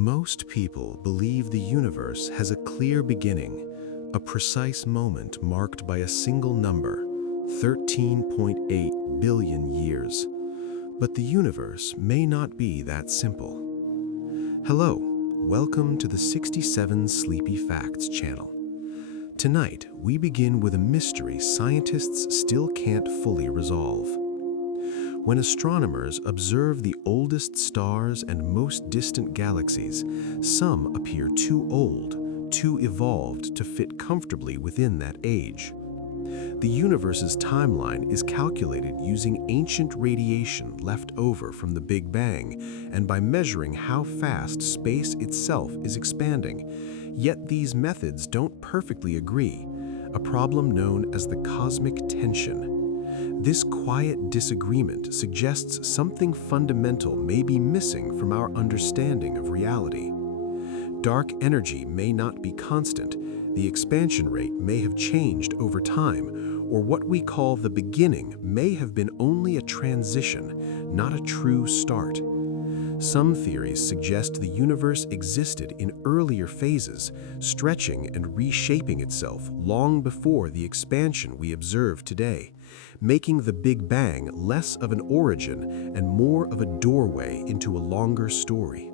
Most people believe the universe has a clear beginning, a precise moment marked by a single number, 13.8 billion years. But the universe may not be that simple. Hello, welcome to the 67 Sleepy Facts channel. Tonight, we begin with a mystery scientists still can't fully resolve. When astronomers observe the oldest stars and most distant galaxies, some appear too old, too evolved to fit comfortably within that age. The universe's timeline is calculated using ancient radiation left over from the Big Bang and by measuring how fast space itself is expanding. Yet these methods don't perfectly agree, a problem known as the cosmic tension. This quiet disagreement suggests something fundamental may be missing from our understanding of reality. Dark energy may not be constant, the expansion rate may have changed over time, or what we call the beginning may have been only a transition, not a true start. Some theories suggest the universe existed in earlier phases, stretching and reshaping itself long before the expansion we observe today, making the Big Bang less of an origin and more of a doorway into a longer story.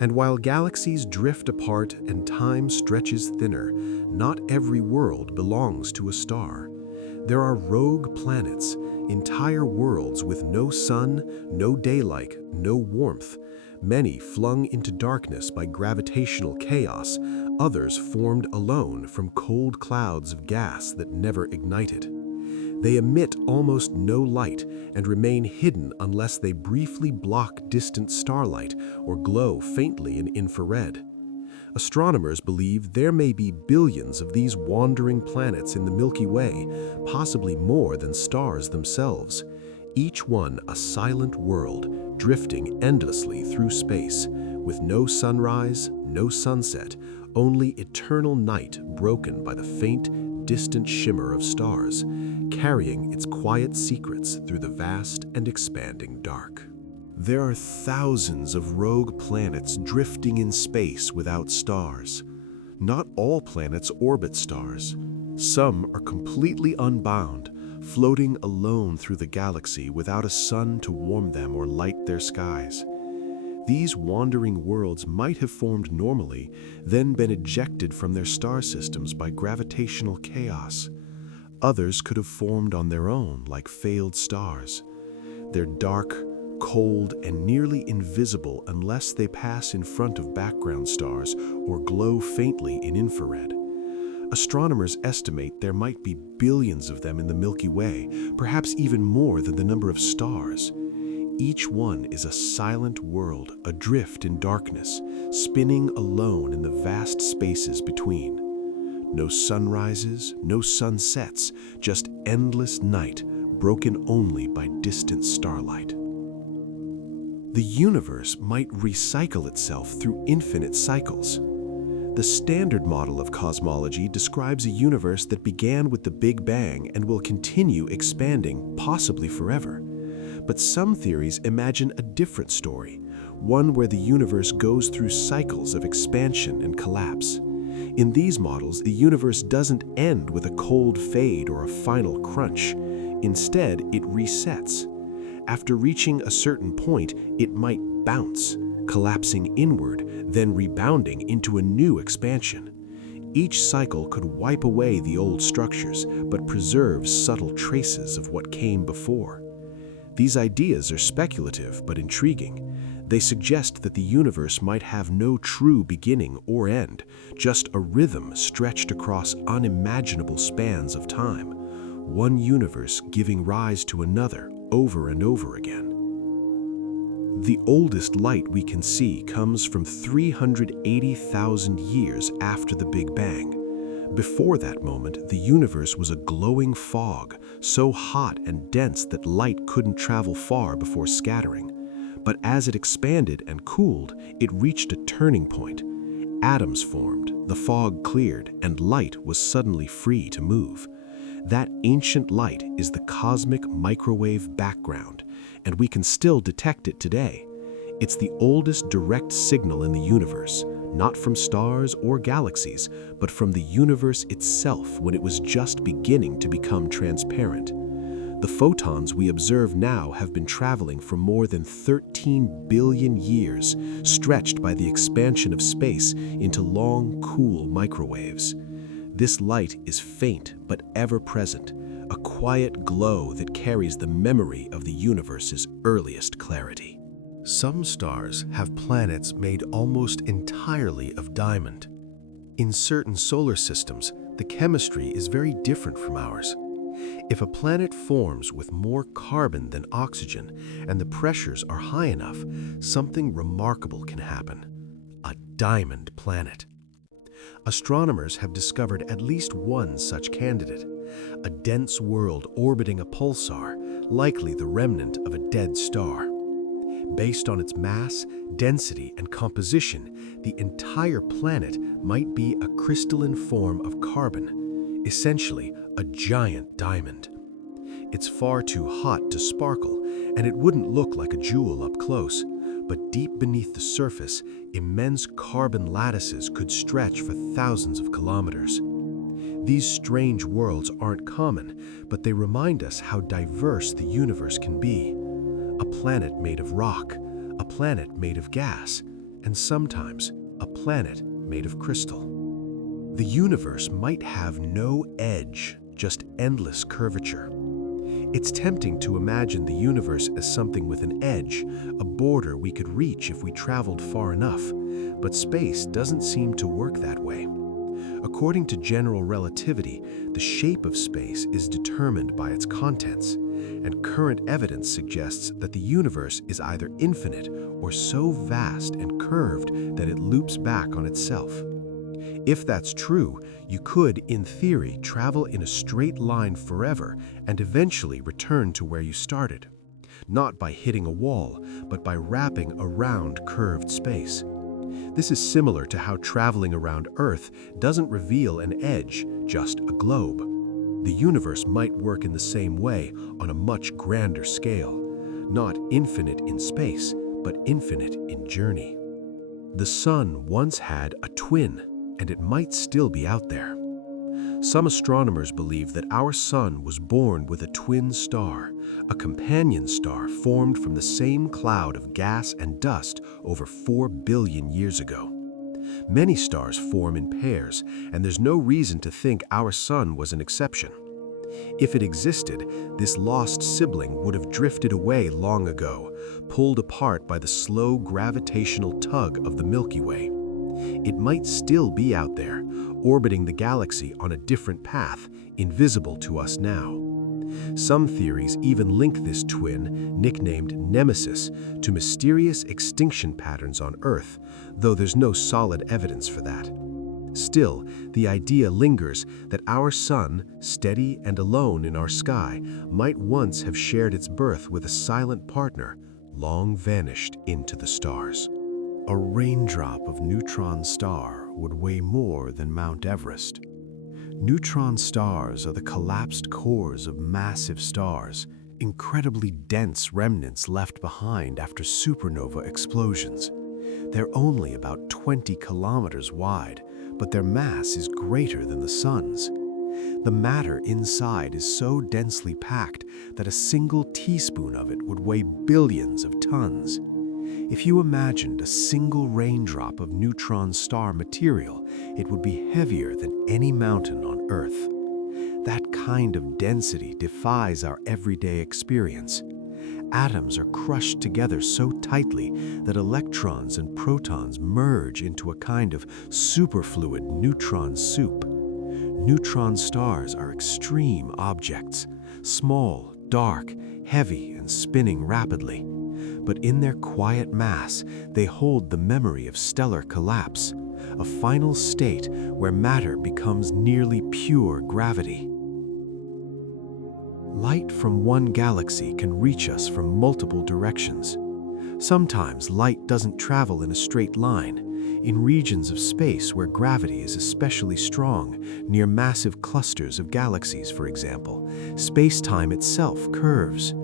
And while galaxies drift apart and time stretches thinner, not every world belongs to a star. There are rogue planets, entire worlds with no sun, no daylight, no warmth, many flung into darkness by gravitational chaos, others formed alone from cold clouds of gas that never ignited. They emit almost no light and remain hidden unless they briefly block distant starlight or glow faintly in infrared. Astronomers believe there may be billions of these wandering planets in the Milky Way, possibly more than stars themselves, each one a silent world drifting endlessly through space, with no sunrise, no sunset, only eternal night broken by the faint, distant shimmer of stars, carrying its quiet secrets through the vast and expanding dark. There are thousands of rogue planets drifting in space without stars. Not all planets orbit stars. Some are completely unbound, floating alone through the galaxy without a sun to warm them or light their skies. These wandering worlds might have formed normally, then been ejected from their star systems by gravitational chaos. Others could have formed on their own like failed stars. They're dark, cold, and nearly invisible unless they pass in front of background stars or glow faintly in infrared. Astronomers estimate there might be billions of them in the Milky Way, perhaps even more than the number of stars. Each one is a silent world adrift in darkness, spinning alone in the vast spaces between. No sunrises, no sunsets, just endless night, broken only by distant starlight. The universe might recycle itself through infinite cycles. The standard model of cosmology describes a universe that began with the Big Bang and will continue expanding, possibly forever. But some theories imagine a different story, one where the universe goes through cycles of expansion and collapse. In these models, the universe doesn't end with a cold fade or a final crunch. Instead, it resets. After reaching a certain point, it might bounce, collapsing inward, then rebounding into a new expansion. Each cycle could wipe away the old structures, but preserve subtle traces of what came before. These ideas are speculative but intriguing. They suggest that the universe might have no true beginning or end, just a rhythm stretched across unimaginable spans of time, one universe giving rise to another over and over again. The oldest light we can see comes from 380,000 years after the Big Bang. Before that moment, the universe was a glowing fog, so hot and dense that light couldn't travel far before scattering. But as it expanded and cooled, it reached a turning point. Atoms formed, the fog cleared, and light was suddenly free to move. That ancient light is the cosmic microwave background, and we can still detect it today. It's the oldest direct signal in the universe, not from stars or galaxies, but from the universe itself when it was just beginning to become transparent. The photons we observe now have been traveling for more than 13 billion years, stretched by the expansion of space into long, cool microwaves. This light is faint but ever-present, a quiet glow that carries the memory of the universe's earliest clarity. Some stars have planets made almost entirely of diamond. In certain solar systems, the chemistry is very different from ours. If a planet forms with more carbon than oxygen and the pressures are high enough, something remarkable can happen: a diamond planet. Astronomers have discovered at least one such candidate, a dense world orbiting a pulsar, likely the remnant of a dead star. Based on its mass, density, and composition, the entire planet might be a crystalline form of carbon, essentially a giant diamond. It's far too hot to sparkle, and it wouldn't look like a jewel up close, but deep beneath the surface, immense carbon lattices could stretch for thousands of kilometers. These strange worlds aren't common, but they remind us how diverse the universe can be. A planet made of rock, a planet made of gas, and sometimes a planet made of crystal. The universe might have no edge, just endless curvature. It's tempting to imagine the universe as something with an edge, a border we could reach if we traveled far enough, but space doesn't seem to work that way. According to general relativity, the shape of space is determined by its contents, and current evidence suggests that the universe is either infinite or so vast and curved that it loops back on itself. If that's true, you could, in theory, travel in a straight line forever and eventually return to where you started, not by hitting a wall, but by wrapping around curved space. This is similar to how traveling around Earth doesn't reveal an edge, just a globe. The universe might work in the same way on a much grander scale, not infinite in space, but infinite in journey. The sun once had a twin, and it might still be out there. Some astronomers believe that our sun was born with a twin star, a companion star formed from the same cloud of gas and dust over 4 billion years ago. Many stars form in pairs, and there's no reason to think our sun was an exception. If it existed, this lost sibling would have drifted away long ago, pulled apart by the slow gravitational tug of the Milky Way. It might still be out there, orbiting the galaxy on a different path, invisible to us now. Some theories even link this twin, nicknamed Nemesis, to mysterious extinction patterns on Earth, though there's no solid evidence for that. Still, the idea lingers that our sun, steady and alone in our sky, might once have shared its birth with a silent partner, long vanished into the stars. A raindrop of neutron star would weigh more than Mount Everest. Neutron stars are the collapsed cores of massive stars, incredibly dense remnants left behind after supernova explosions. They're only about 20 kilometers wide, but their mass is greater than the sun's. The matter inside is so densely packed that a single teaspoon of it would weigh billions of tons. If you imagined a single raindrop of neutron star material, it would be heavier than any mountain on Earth. That kind of density defies our everyday experience. Atoms are crushed together so tightly that electrons and protons merge into a kind of superfluid neutron soup. Neutron stars are extreme objects, small, dark, heavy, and spinning rapidly. But in their quiet mass, they hold the memory of stellar collapse, a final state where matter becomes nearly pure gravity. Light from one galaxy can reach us from multiple directions. Sometimes light doesn't travel in a straight line. In regions of space where gravity is especially strong, near massive clusters of galaxies, for example, space-time itself curves.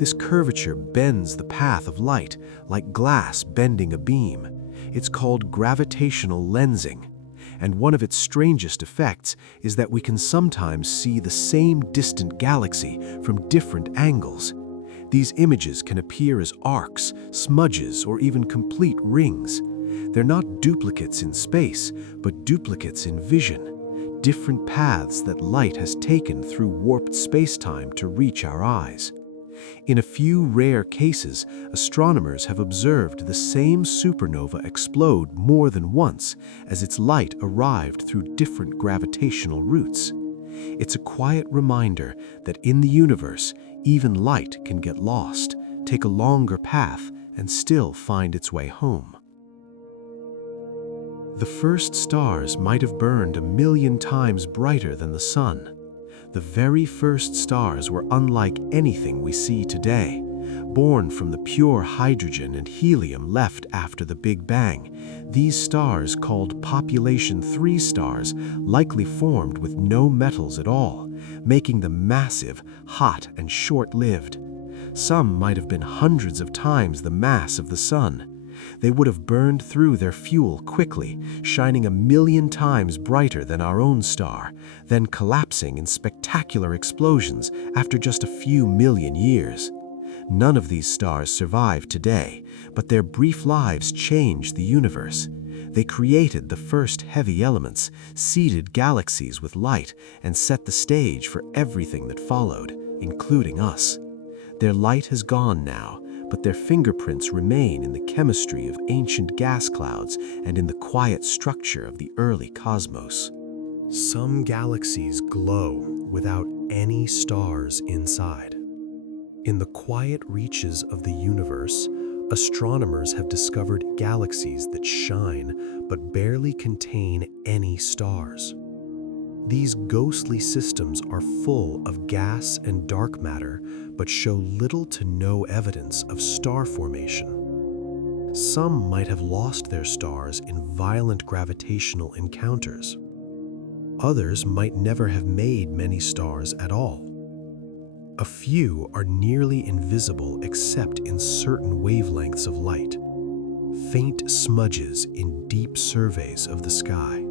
This curvature bends the path of light, like glass bending a beam. It's called gravitational lensing. And one of its strangest effects is that we can sometimes see the same distant galaxy from different angles. These images can appear as arcs, smudges, or even complete rings. They're not duplicates in space, but duplicates in vision, different paths that light has taken through warped spacetime to reach our eyes. In a few rare cases, astronomers have observed the same supernova explode more than once as its light arrived through different gravitational routes. It's a quiet reminder that in the universe, even light can get lost, take a longer path, and still find its way home. The first stars might have burned 1,000,000 times brighter than the sun. The very first stars were unlike anything we see today. Born from the pure hydrogen and helium left after the Big Bang, these stars, called population 3 stars, likely formed with no metals at all, making them massive, hot, and short-lived. Some might have been hundreds of times the mass of the sun. They would have burned through their fuel quickly, shining 1,000,000 times brighter than our own star, then collapsing in spectacular explosions after just a few million years. None of these stars survive today, but their brief lives changed the universe. They created the first heavy elements, seeded galaxies with light, and set the stage for everything that followed, including us. Their light has gone now, but their fingerprints remain in the chemistry of ancient gas clouds and in the quiet structure of the early cosmos. Some galaxies glow without any stars inside. In the quiet reaches of the universe, astronomers have discovered galaxies that shine but barely contain any stars. These ghostly systems are full of gas and dark matter, but show little to no evidence of star formation. Some might have lost their stars in violent gravitational encounters. Others might never have made many stars at all. A few are nearly invisible except in certain wavelengths of light, faint smudges in deep surveys of the sky.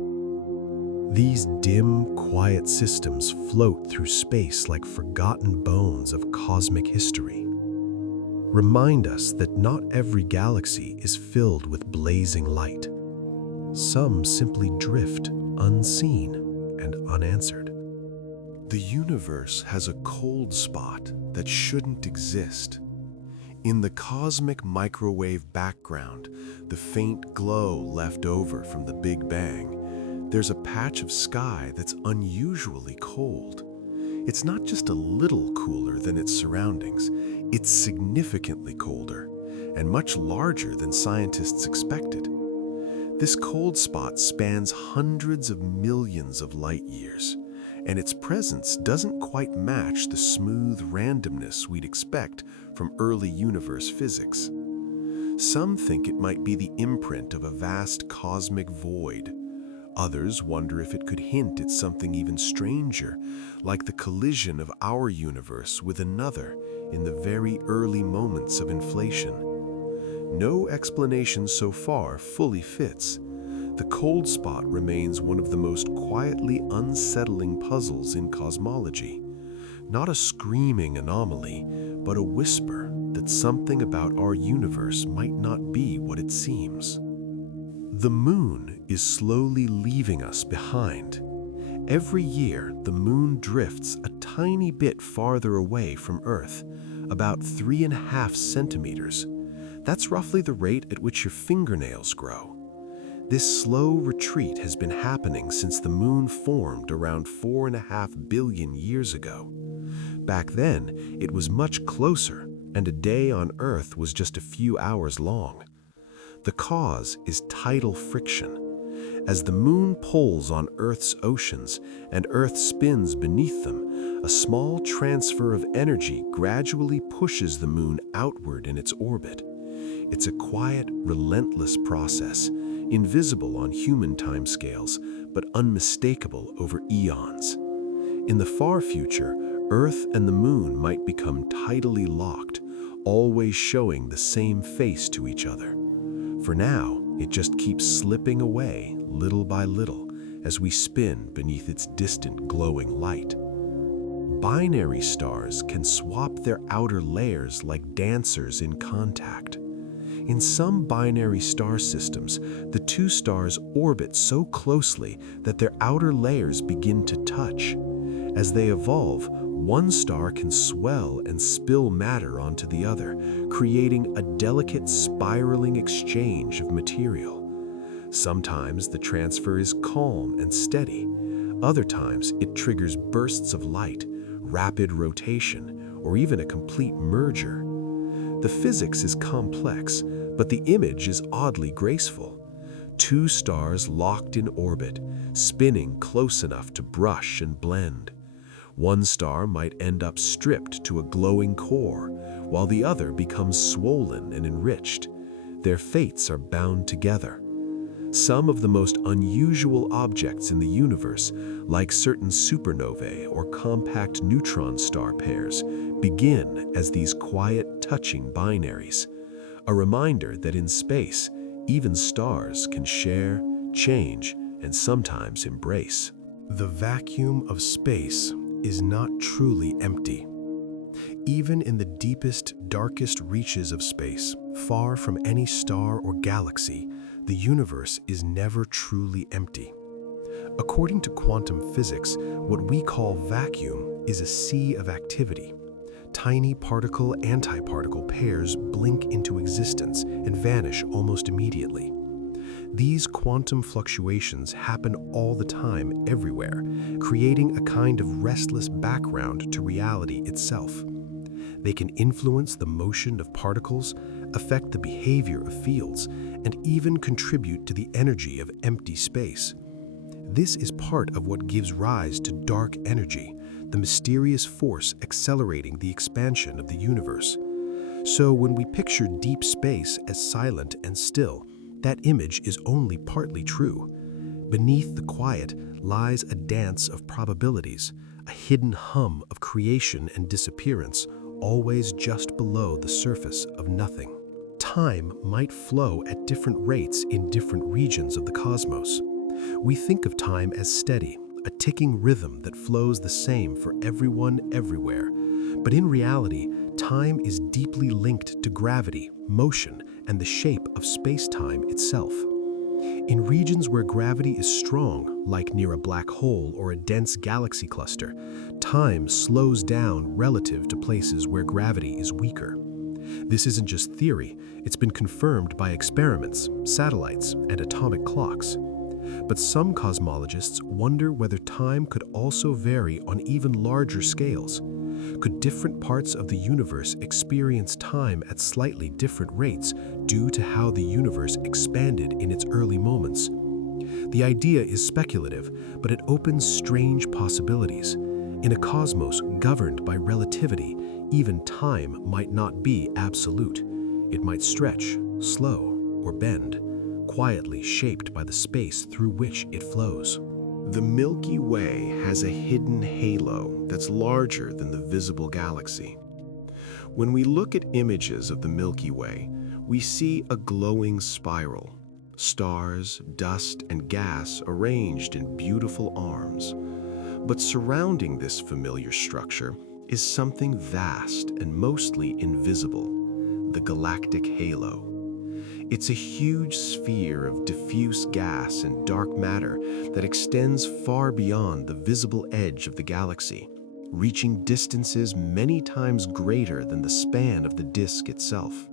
These dim, quiet systems float through space like forgotten bones of cosmic history. Remind us that not every galaxy is filled with blazing light. Some simply drift unseen and unanswered. The universe has a cold spot that shouldn't exist. In the cosmic microwave background, the faint glow left over from the Big Bang, there's a patch of sky that's unusually cold. It's not just a little cooler than its surroundings, it's significantly colder and much larger than scientists expected. This cold spot spans hundreds of millions of light years, and its presence doesn't quite match the smooth randomness we'd expect from early universe physics. Some think it might be the imprint of a vast cosmic void. Others wonder if it could hint at something even stranger, like the collision of our universe with another in the very early moments of inflation. No explanation so far fully fits. The cold spot remains one of the most quietly unsettling puzzles in cosmology. Not a screaming anomaly, but a whisper that something about our universe might not be what it seems. The moon is slowly leaving us behind. Every year, the moon drifts a tiny bit farther away from Earth, about 3.5 centimeters. That's roughly the rate at which your fingernails grow. This slow retreat has been happening since the moon formed around 4.5 billion years ago. Back then, it was much closer, and a day on Earth was just a few hours long. The cause is tidal friction. As the moon pulls on Earth's oceans and Earth spins beneath them, a small transfer of energy gradually pushes the moon outward in its orbit. It's a quiet, relentless process, invisible on human timescales, but unmistakable over eons. In the far future, Earth and the moon might become tidally locked, always showing the same face to each other. For now, it just keeps slipping away little by little as we spin beneath its distant glowing light. Binary stars can swap their outer layers like dancers in contact. In some binary star systems, the two stars orbit so closely that their outer layers begin to touch. As they evolve, one star can swell and spill matter onto the other, creating a delicate spiraling exchange of material. Sometimes the transfer is calm and steady. Other times it triggers bursts of light, rapid rotation, or even a complete merger. The physics is complex, but the image is oddly graceful. Two stars locked in orbit, spinning close enough to brush and blend. One star might end up stripped to a glowing core, while the other becomes swollen and enriched. Their fates are bound together. Some of the most unusual objects in the universe, like certain supernovae or compact neutron star pairs, begin as these quiet, touching binaries. A reminder that in space, even stars can share, change, and sometimes embrace. The vacuum of space is not truly empty. Even in the deepest, darkest reaches of space, far from any star or galaxy, the universe is never truly empty. According to quantum physics, what we call vacuum is a sea of activity. Tiny particle-antiparticle pairs blink into existence and vanish almost immediately. These quantum fluctuations happen all the time, everywhere, creating a kind of restless background to reality itself. They can influence the motion of particles, affect the behavior of fields, and even contribute to the energy of empty space. This is part of what gives rise to dark energy, the mysterious force accelerating the expansion of the universe. So when we picture deep space as silent and still, that image is only partly true. Beneath the quiet lies a dance of probabilities, a hidden hum of creation and disappearance, always just below the surface of nothing. Time might flow at different rates in different regions of the cosmos. We think of time as steady, a ticking rhythm that flows the same for everyone everywhere. But in reality, time is deeply linked to gravity, motion, and the shape of space-time itself. In regions where gravity is strong, like near a black hole or a dense galaxy cluster, time slows down relative to places where gravity is weaker. This isn't just theory, it's been confirmed by experiments, satellites, and atomic clocks. But some cosmologists wonder whether time could also vary on even larger scales. Could different parts of the universe experience time at slightly different rates due to how the universe expanded in its early moments? The idea is speculative, but it opens strange possibilities. In a cosmos governed by relativity, even time might not be absolute. It might stretch, slow, or bend, quietly shaped by the space through which it flows. The Milky Way has a hidden halo that's larger than the visible galaxy. When we look at images of the Milky Way, we see a glowing spiral, stars, dust, and gas arranged in beautiful arms. But surrounding this familiar structure is something vast and mostly invisible, the galactic halo. It's a huge sphere of diffuse gas and dark matter that extends far beyond the visible edge of the galaxy, reaching distances many times greater than the span of the disk itself.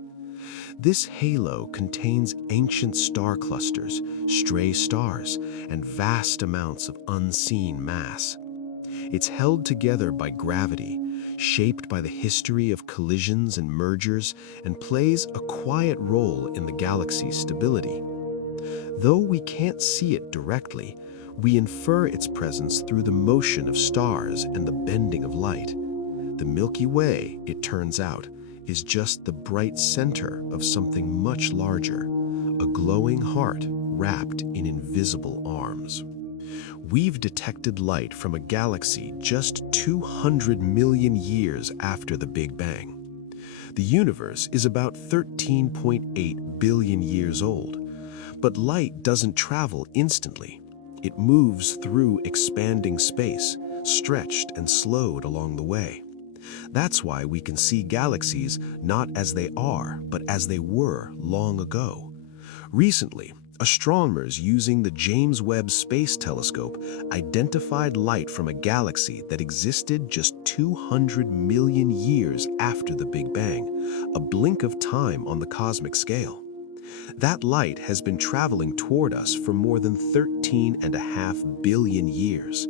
This halo contains ancient star clusters, stray stars, and vast amounts of unseen mass. It's held together by gravity, shaped by the history of collisions and mergers, and plays a quiet role in the galaxy's stability. Though we can't see it directly, we infer its presence through the motion of stars and the bending of light. The Milky Way, it turns out, is just the bright center of something much larger, a glowing heart wrapped in invisible arms. We've detected light from a galaxy just 200 million years after the Big Bang. The universe is about 13.8 billion years old, but light doesn't travel instantly. It moves through expanding space, stretched and slowed along the way. That's why we can see galaxies not as they are, but as they were long ago. Recently, astronomers using the James Webb Space Telescope identified light from a galaxy that existed just 200 million years after the Big Bang, a blink of time on the cosmic scale. That light has been traveling toward us for more than 13.5 billion years.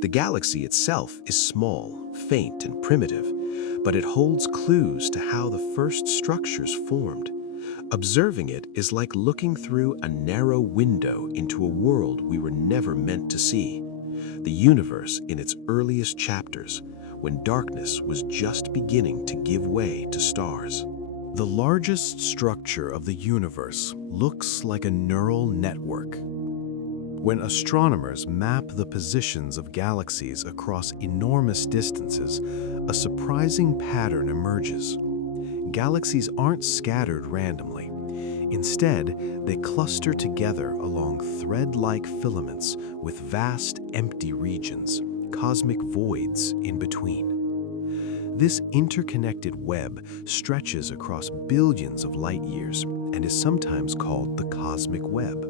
The galaxy itself is small, faint, and primitive, but it holds clues to how the first structures formed. Observing it is like looking through a narrow window into a world we were never meant to see. The universe in its earliest chapters, when darkness was just beginning to give way to stars. The largest structure of the universe looks like a neural network. When astronomers map the positions of galaxies across enormous distances, a surprising pattern emerges. Galaxies aren't scattered randomly. Instead, they cluster together along thread-like filaments with vast, empty regions, cosmic voids in between. This interconnected web stretches across billions of light years and is sometimes called the cosmic web.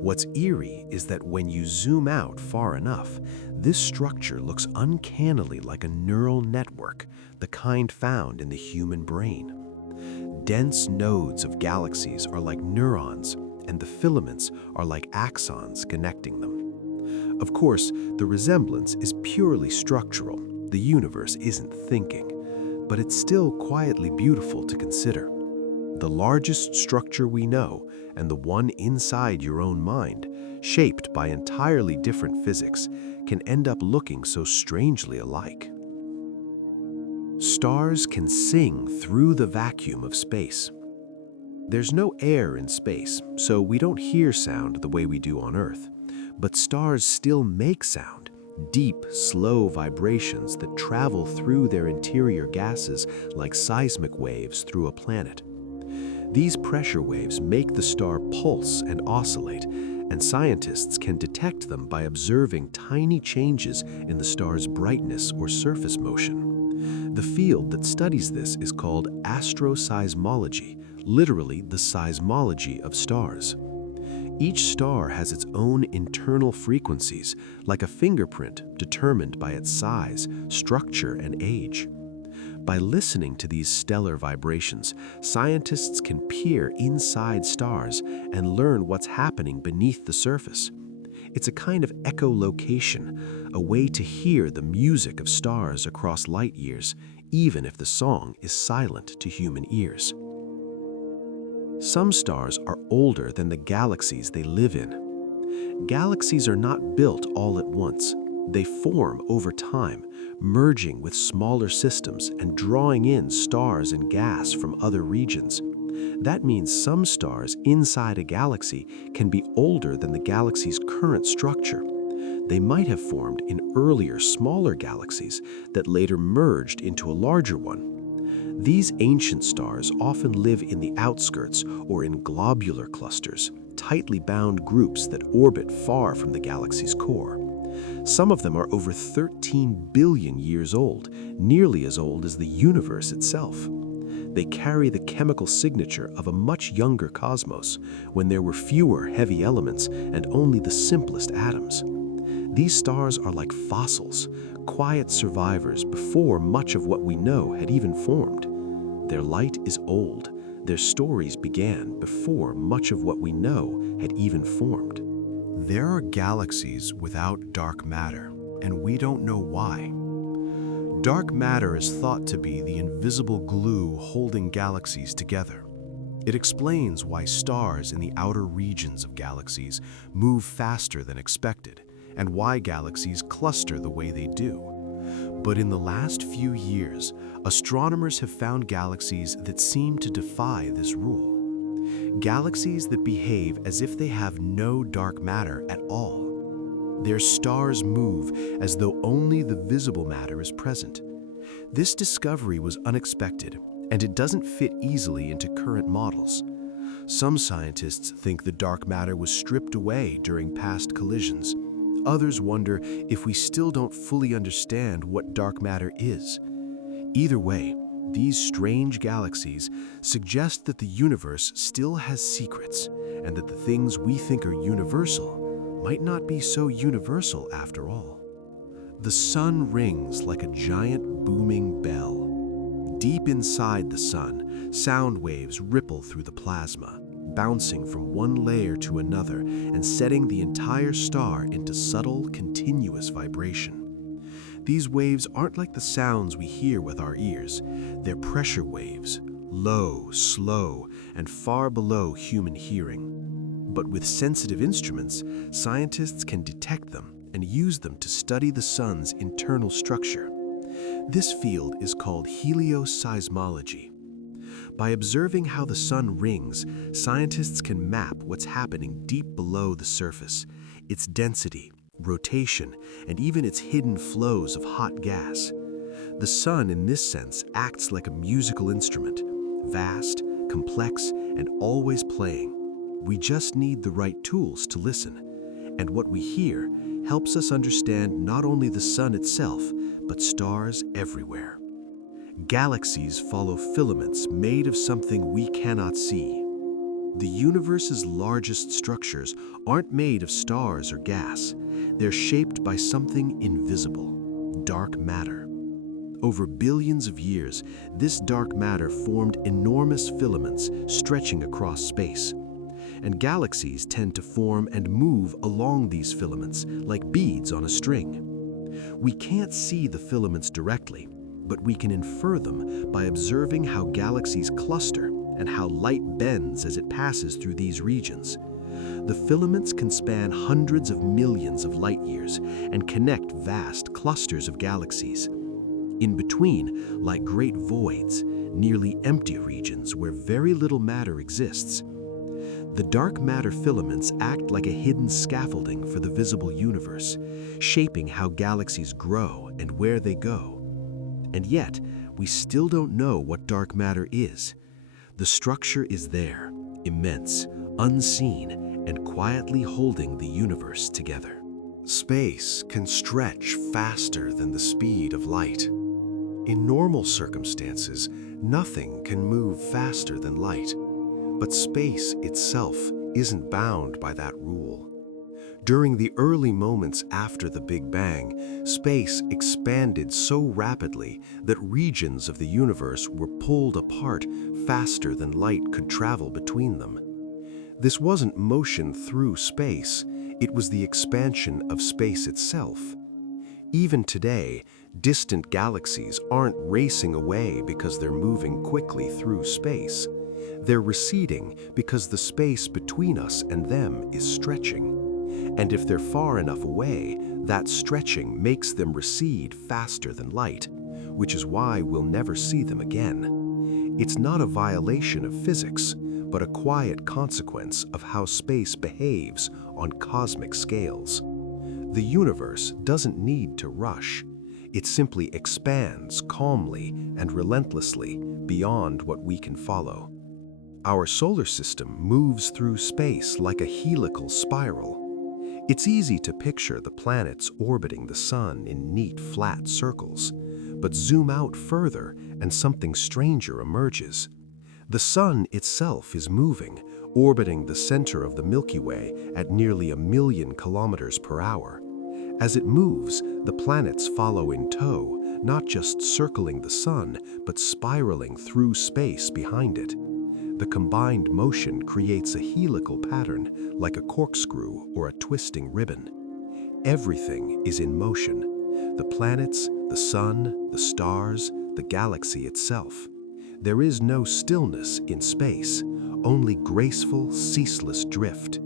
What's eerie is that when you zoom out far enough, this structure looks uncannily like a neural network, the kind found in the human brain. Dense nodes of galaxies are like neurons, and the filaments are like axons connecting them. Of course, the resemblance is purely structural. The universe isn't thinking, but it's still quietly beautiful to consider. The largest structure we know, and the one inside your own mind, shaped by entirely different physics, can end up looking so strangely alike. Stars can sing through the vacuum of space. There's no air in space, so we don't hear sound the way we do on Earth. But stars still make sound, deep, slow vibrations that travel through their interior gases like seismic waves through a planet. These pressure waves make the star pulse and oscillate, and scientists can detect them by observing tiny changes in the star's brightness or surface motion. The field that studies this is called astroseismology, literally the seismology of stars. Each star has its own internal frequencies, like a fingerprint determined by its size, structure, and age. By listening to these stellar vibrations, scientists can peer inside stars and learn what's happening beneath the surface. It's a kind of echolocation, a way to hear the music of stars across light years, even if the song is silent to human ears. Some stars are older than the galaxies they live in. Galaxies are not built all at once. They form over time, merging with smaller systems and drawing in stars and gas from other regions. That means some stars inside a galaxy can be older than the galaxy's current structure. They might have formed in earlier, smaller galaxies that later merged into a larger one. These ancient stars often live in the outskirts or in globular clusters, tightly bound groups that orbit far from the galaxy's core. Some of them are over 13 billion years old, nearly as old as the universe itself. They carry the chemical signature of a much younger cosmos, when there were fewer heavy elements and only the simplest atoms. These stars are like fossils, quiet survivors before much of what we know had even formed. Their light is old. Their stories began before much of what we know had even formed. There are galaxies without dark matter, and we don't know why. Dark matter is thought to be the invisible glue holding galaxies together. It explains why stars in the outer regions of galaxies move faster than expected, and why galaxies cluster the way they do. But in the last few years, astronomers have found galaxies that seem to defy this rule. Galaxies that behave as if they have no dark matter at all. Their stars move as though only the visible matter is present. This discovery was unexpected, and it doesn't fit easily into current models. Some scientists think the dark matter was stripped away during past collisions. Others wonder if we still don't fully understand what dark matter is. Either way, these strange galaxies suggest that the universe still has secrets, and that the things we think are universal might not be so universal after all. The sun rings like a giant booming bell. Deep inside the sun, sound waves ripple through the plasma, bouncing from one layer to another and setting the entire star into subtle, continuous vibration. These waves aren't like the sounds we hear with our ears. They're pressure waves, low, slow, and far below human hearing. But with sensitive instruments, scientists can detect them and use them to study the sun's internal structure. This field is called helioseismology. By observing how the sun rings, scientists can map what's happening deep below the surface, its density, rotation, and even its hidden flows of hot gas. The sun, in this sense, acts like a musical instrument, vast, complex, and always playing. We just need the right tools to listen. And what we hear helps us understand not only the sun itself, but stars everywhere. Galaxies follow filaments made of something we cannot see. The universe's largest structures aren't made of stars or gas. They're shaped by something invisible, dark matter. Over billions of years, this dark matter formed enormous filaments stretching across space. And galaxies tend to form and move along these filaments like beads on a string. We can't see the filaments directly, but we can infer them by observing how galaxies cluster and how light bends as it passes through these regions. The filaments can span hundreds of millions of light years and connect vast clusters of galaxies. In between, lie great voids, nearly empty regions where very little matter exists. The dark matter filaments act like a hidden scaffolding for the visible universe, shaping how galaxies grow and where they go. And yet, we still don't know what dark matter is. The structure is there, immense, unseen, and quietly holding the universe together. Space can stretch faster than the speed of light. In normal circumstances, nothing can move faster than light. But space itself isn't bound by that rule. During the early moments after the Big Bang, space expanded so rapidly that regions of the universe were pulled apart faster than light could travel between them. This wasn't motion through space, it was the expansion of space itself. Even today, distant galaxies aren't racing away because they're moving quickly through space. They're receding because the space between us and them is stretching. And if they're far enough away, that stretching makes them recede faster than light, which is why we'll never see them again. It's not a violation of physics, but a quiet consequence of how space behaves on cosmic scales. The universe doesn't need to rush. It simply expands calmly and relentlessly beyond what we can follow. Our solar system moves through space like a helical spiral. It's easy to picture the planets orbiting the sun in neat, flat circles, but zoom out further and something stranger emerges. The sun itself is moving, orbiting the center of the Milky Way at nearly 1,000,000 kilometers per hour. As it moves, the planets follow in tow, not just circling the sun, but spiraling through space behind it. The combined motion creates a helical pattern, like a corkscrew or a twisting ribbon. Everything is in motion: the planets, the sun, the stars, the galaxy itself. There is no stillness in space, only graceful, ceaseless drift.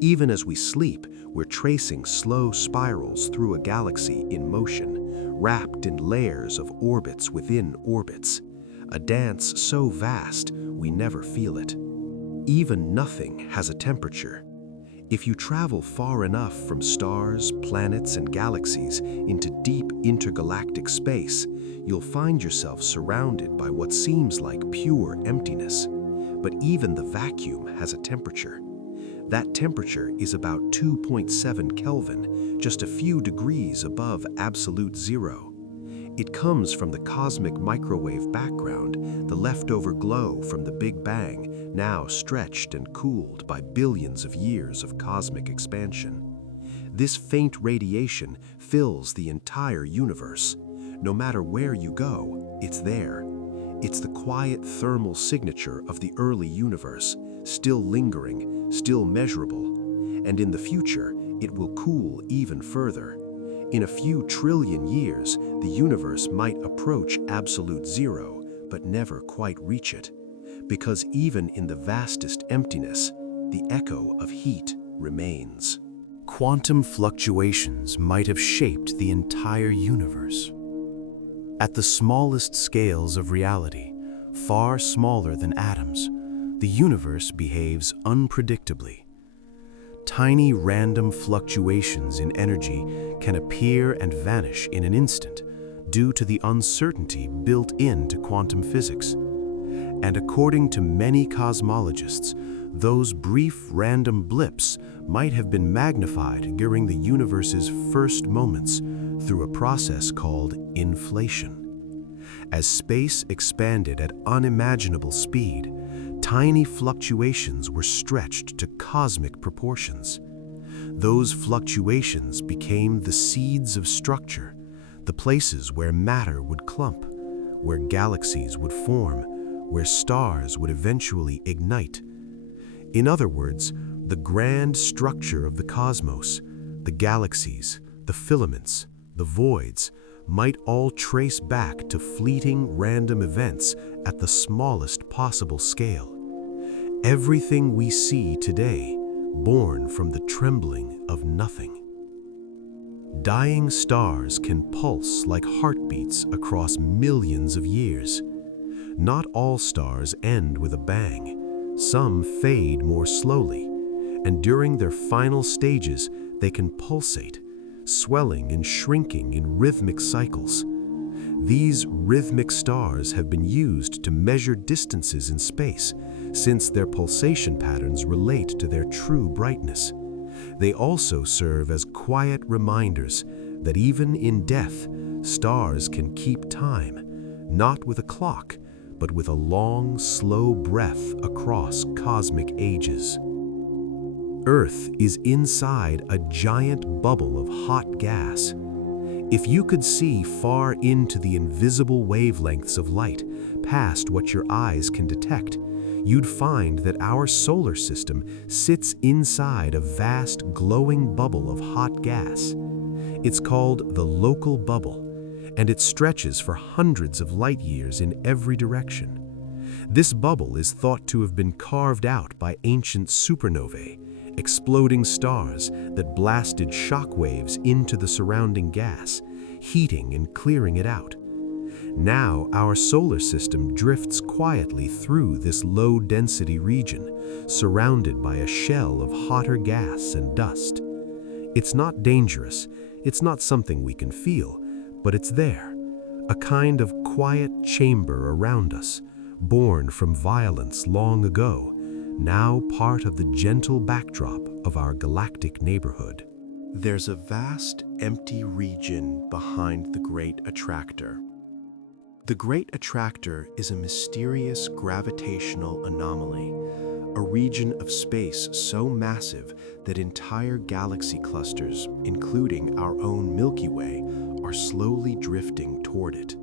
Even as we sleep, we're tracing slow spirals through a galaxy in motion, wrapped in layers of orbits within orbits. A dance so vast, we never feel it. Even nothing has a temperature. If you travel far enough from stars, planets, and galaxies into deep intergalactic space, you'll find yourself surrounded by what seems like pure emptiness. But even the vacuum has a temperature. That temperature is about 2.7 Kelvin, just a few degrees above absolute zero. It comes from the cosmic microwave background, the leftover glow from the Big Bang, now stretched and cooled by billions of years of cosmic expansion. This faint radiation fills the entire universe. No matter where you go, it's there. It's the quiet thermal signature of the early universe, still lingering, still measurable. And in the future, it will cool even further. In a few trillion years, the universe might approach absolute zero, but never quite reach it. Because even in the vastest emptiness, the echo of heat remains. Quantum fluctuations might have shaped the entire universe. At the smallest scales of reality, far smaller than atoms, the universe behaves unpredictably. Tiny random fluctuations in energy can appear and vanish in an instant due to the uncertainty built into quantum physics. And according to many cosmologists, those brief random blips might have been magnified during the universe's first moments through a process called inflation. As space expanded at unimaginable speed, tiny fluctuations were stretched to cosmic proportions. Those fluctuations became the seeds of structure, the places where matter would clump, where galaxies would form, where stars would eventually ignite. In other words, the grand structure of the cosmos, the galaxies, the filaments, the voids, might all trace back to fleeting random events at the smallest possible scale. Everything we see today, born from the trembling of nothing. Dying stars can pulse like heartbeats across millions of years. Not all stars end with a bang. Some fade more slowly, and during their final stages, they can pulsate, swelling and shrinking in rhythmic cycles. These rhythmic stars have been used to measure distances in space, since their pulsation patterns relate to their true brightness. They also serve as quiet reminders that even in death, stars can keep time, not with a clock, but with a long, slow breath across cosmic ages. Earth is inside a giant bubble of hot gas. If you could see far into the invisible wavelengths of light, past what your eyes can detect, you'd find that our solar system sits inside a vast glowing bubble of hot gas. It's called the local bubble, and it stretches for hundreds of light years in every direction. This bubble is thought to have been carved out by ancient supernovae, exploding stars that blasted shock waves into the surrounding gas, heating and clearing it out. Now our solar system drifts quietly through this low-density region, surrounded by a shell of hotter gas and dust. It's not dangerous, it's not something we can feel, but it's there, a kind of quiet chamber around us, born from violence long ago, now part of the gentle backdrop of our galactic neighborhood. There's a vast, empty region behind the Great Attractor. The Great Attractor is a mysterious gravitational anomaly, a region of space so massive that entire galaxy clusters, including our own Milky Way, are slowly drifting toward it.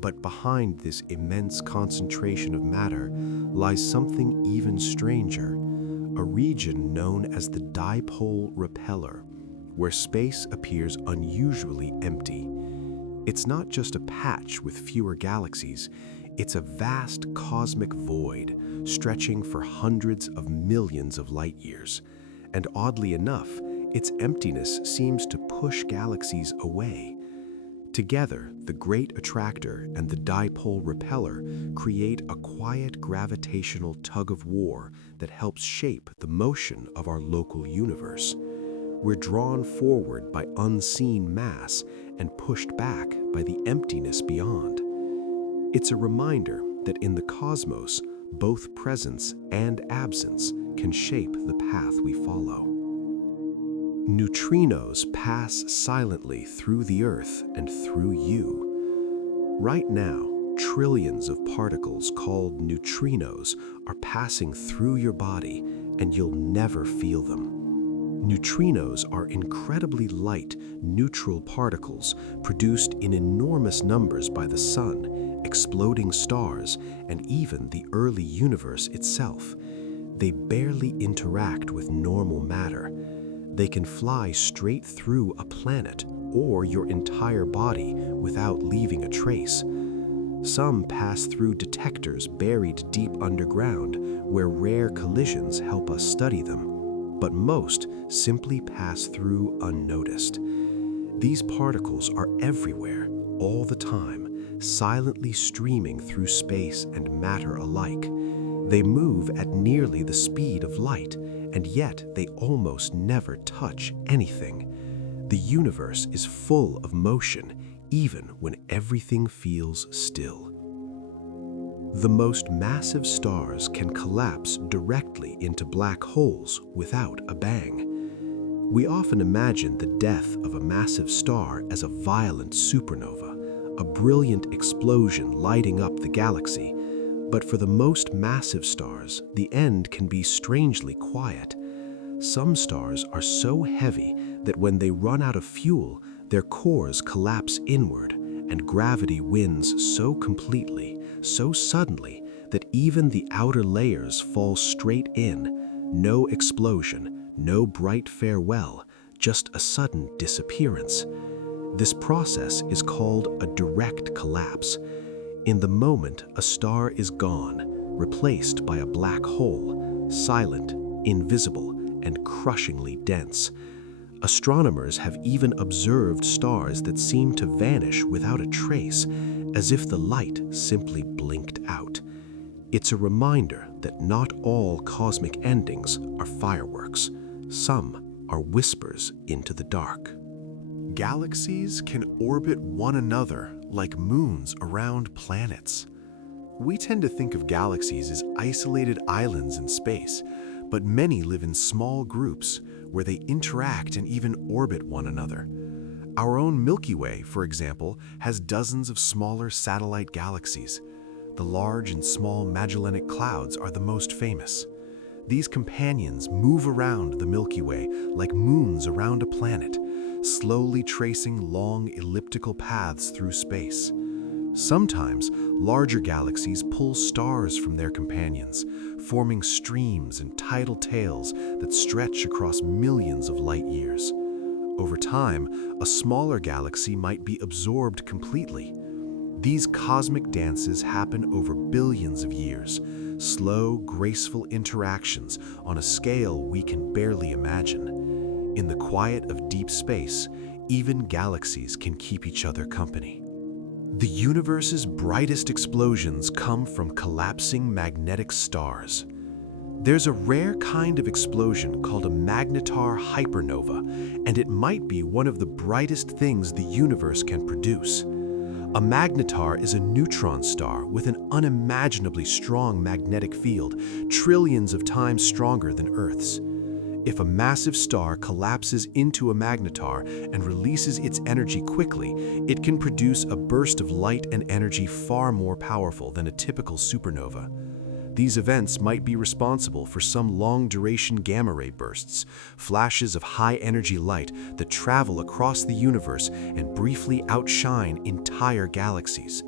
But behind this immense concentration of matter lies something even stranger, a region known as the dipole repeller, where space appears unusually empty. It's not just a patch with fewer galaxies, it's a vast cosmic void stretching for hundreds of millions of light years. And oddly enough, its emptiness seems to push galaxies away. Together, the Great Attractor and the Dipole Repeller create a quiet gravitational tug-of-war that helps shape the motion of our local universe. We're drawn forward by unseen mass and pushed back by the emptiness beyond. It's a reminder that in the cosmos, both presence and absence can shape the path we follow. Neutrinos pass silently through the Earth and through you. Right now, trillions of particles called neutrinos are passing through your body, and you'll never feel them. Neutrinos are incredibly light, neutral particles produced in enormous numbers by the Sun, exploding stars, and even the early universe itself. They barely interact with normal matter. They can fly straight through a planet or your entire body without leaving a trace. Some pass through detectors buried deep underground where rare collisions help us study them, but most simply pass through unnoticed. These particles are everywhere, all the time, silently streaming through space and matter alike. They move at nearly the speed of light, and yet they almost never touch anything. The universe is full of motion, even when everything feels still. The most massive stars can collapse directly into black holes without a bang. We often imagine the death of a massive star as a violent supernova, a brilliant explosion lighting up the galaxy. But for the most massive stars, the end can be strangely quiet. Some stars are so heavy that when they run out of fuel, their cores collapse inward, and gravity wins so completely, so suddenly, that even the outer layers fall straight in. No explosion, no bright farewell, just a sudden disappearance. This process is called a direct collapse. In the moment, a star is gone, replaced by a black hole, silent, invisible, and crushingly dense. Astronomers have even observed stars that seem to vanish without a trace, as if the light simply blinked out. It's a reminder that not all cosmic endings are fireworks. Some are whispers into the dark. Galaxies can orbit one another like moons around planets. We tend to think of galaxies as isolated islands in space, but many live in small groups where they interact and even orbit one another. Our own Milky Way, for example, has dozens of smaller satellite galaxies. The large and small Magellanic Clouds are the most famous. These companions move around the Milky Way like moons around a planet, slowly tracing long elliptical paths through space. Sometimes, larger galaxies pull stars from their companions, forming streams and tidal tails that stretch across millions of light years. Over time, a smaller galaxy might be absorbed completely. These cosmic dances happen over billions of years, slow, graceful interactions on a scale we can barely imagine. In the quiet of deep space, even galaxies can keep each other company. The universe's brightest explosions come from collapsing magnetic stars. There's a rare kind of explosion called a magnetar hypernova, and it might be one of the brightest things the universe can produce. A magnetar is a neutron star with an unimaginably strong magnetic field, trillions of times stronger than Earth's. If a massive star collapses into a magnetar and releases its energy quickly, it can produce a burst of light and energy far more powerful than a typical supernova. These events might be responsible for some long-duration gamma-ray bursts, flashes of high-energy light that travel across the universe and briefly outshine entire galaxies.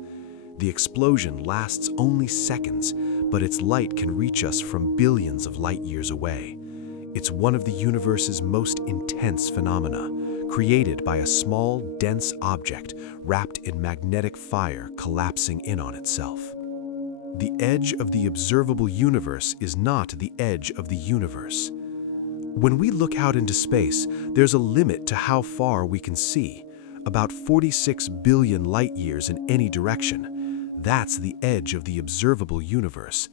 The explosion lasts only seconds, but its light can reach us from billions of light-years away. It's one of the universe's most intense phenomena, created by a small, dense object wrapped in magnetic fire collapsing in on itself. The edge of the observable universe is not the edge of the universe. When we look out into space, there's a limit to how far we can see. about 46 billion light-years in any direction. That's the edge of the observable universe.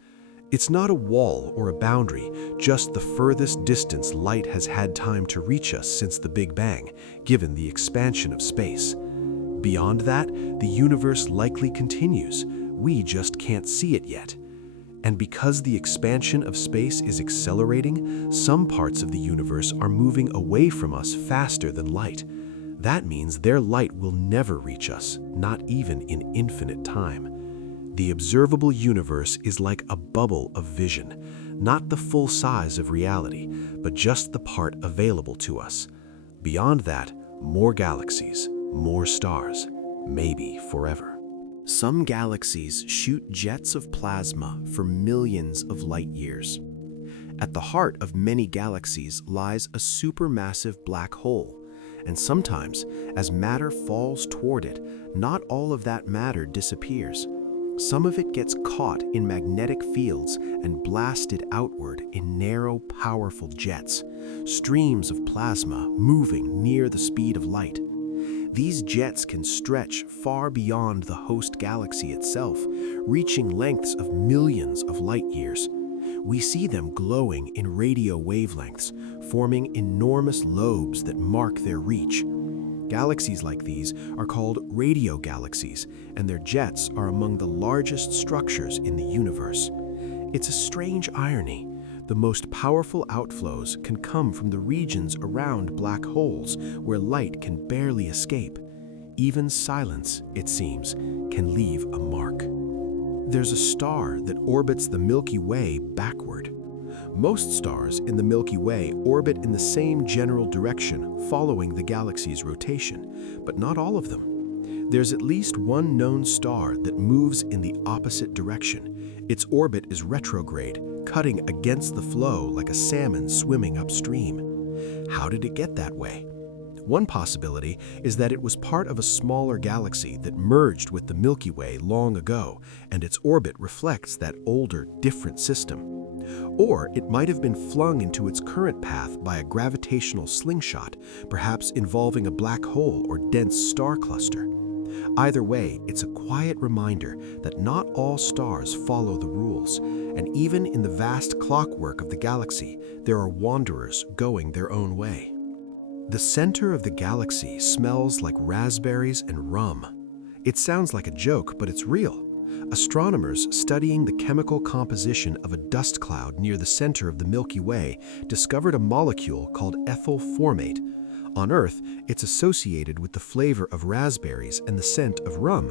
It's not a wall or a boundary, just the furthest distance light has had time to reach us since the Big Bang, given the expansion of space. Beyond that, the universe likely continues. We just can't see it yet. And because the expansion of space is accelerating, some parts of the universe are moving away from us faster than light. That means their light will never reach us, not even in infinite time. The observable universe is like a bubble of vision, not the full size of reality, but just the part available to us. Beyond that, more galaxies, more stars, maybe forever. Some galaxies shoot jets of plasma for millions of light years. At the heart of many galaxies lies a supermassive black hole, and sometimes, as matter falls toward it, not all of that matter disappears. Some of it gets caught in magnetic fields and blasted outward in narrow, powerful jets, streams of plasma moving near the speed of light. These jets can stretch far beyond the host galaxy itself, reaching lengths of millions of light years. We see them glowing in radio wavelengths, forming enormous lobes that mark their reach. Galaxies like these are called radio galaxies, and their jets are among the largest structures in the universe. It's a strange irony. The most powerful outflows can come from the regions around black holes where light can barely escape. Even silence, it seems, can leave a mark. There's a star that orbits the Milky Way backward. Most stars in the Milky Way orbit in the same general direction following the galaxy's rotation, but not all of them. There's at least one known star that moves in the opposite direction. Its orbit is retrograde, cutting against the flow like a salmon swimming upstream. How did it get that way? One possibility is that it was part of a smaller galaxy that merged with the Milky Way long ago, and its orbit reflects that older, different system. Or it might have been flung into its current path by a gravitational slingshot, perhaps involving a black hole or dense star cluster. Either way, it's a quiet reminder that not all stars follow the rules, and even in the vast clockwork of the galaxy, there are wanderers going their own way. The center of the galaxy smells like raspberries and rum. It sounds like a joke, but it's real. Astronomers studying the chemical composition of a dust cloud near the center of the Milky Way discovered a molecule called ethyl formate. On Earth, it's associated with the flavor of raspberries and the scent of rum.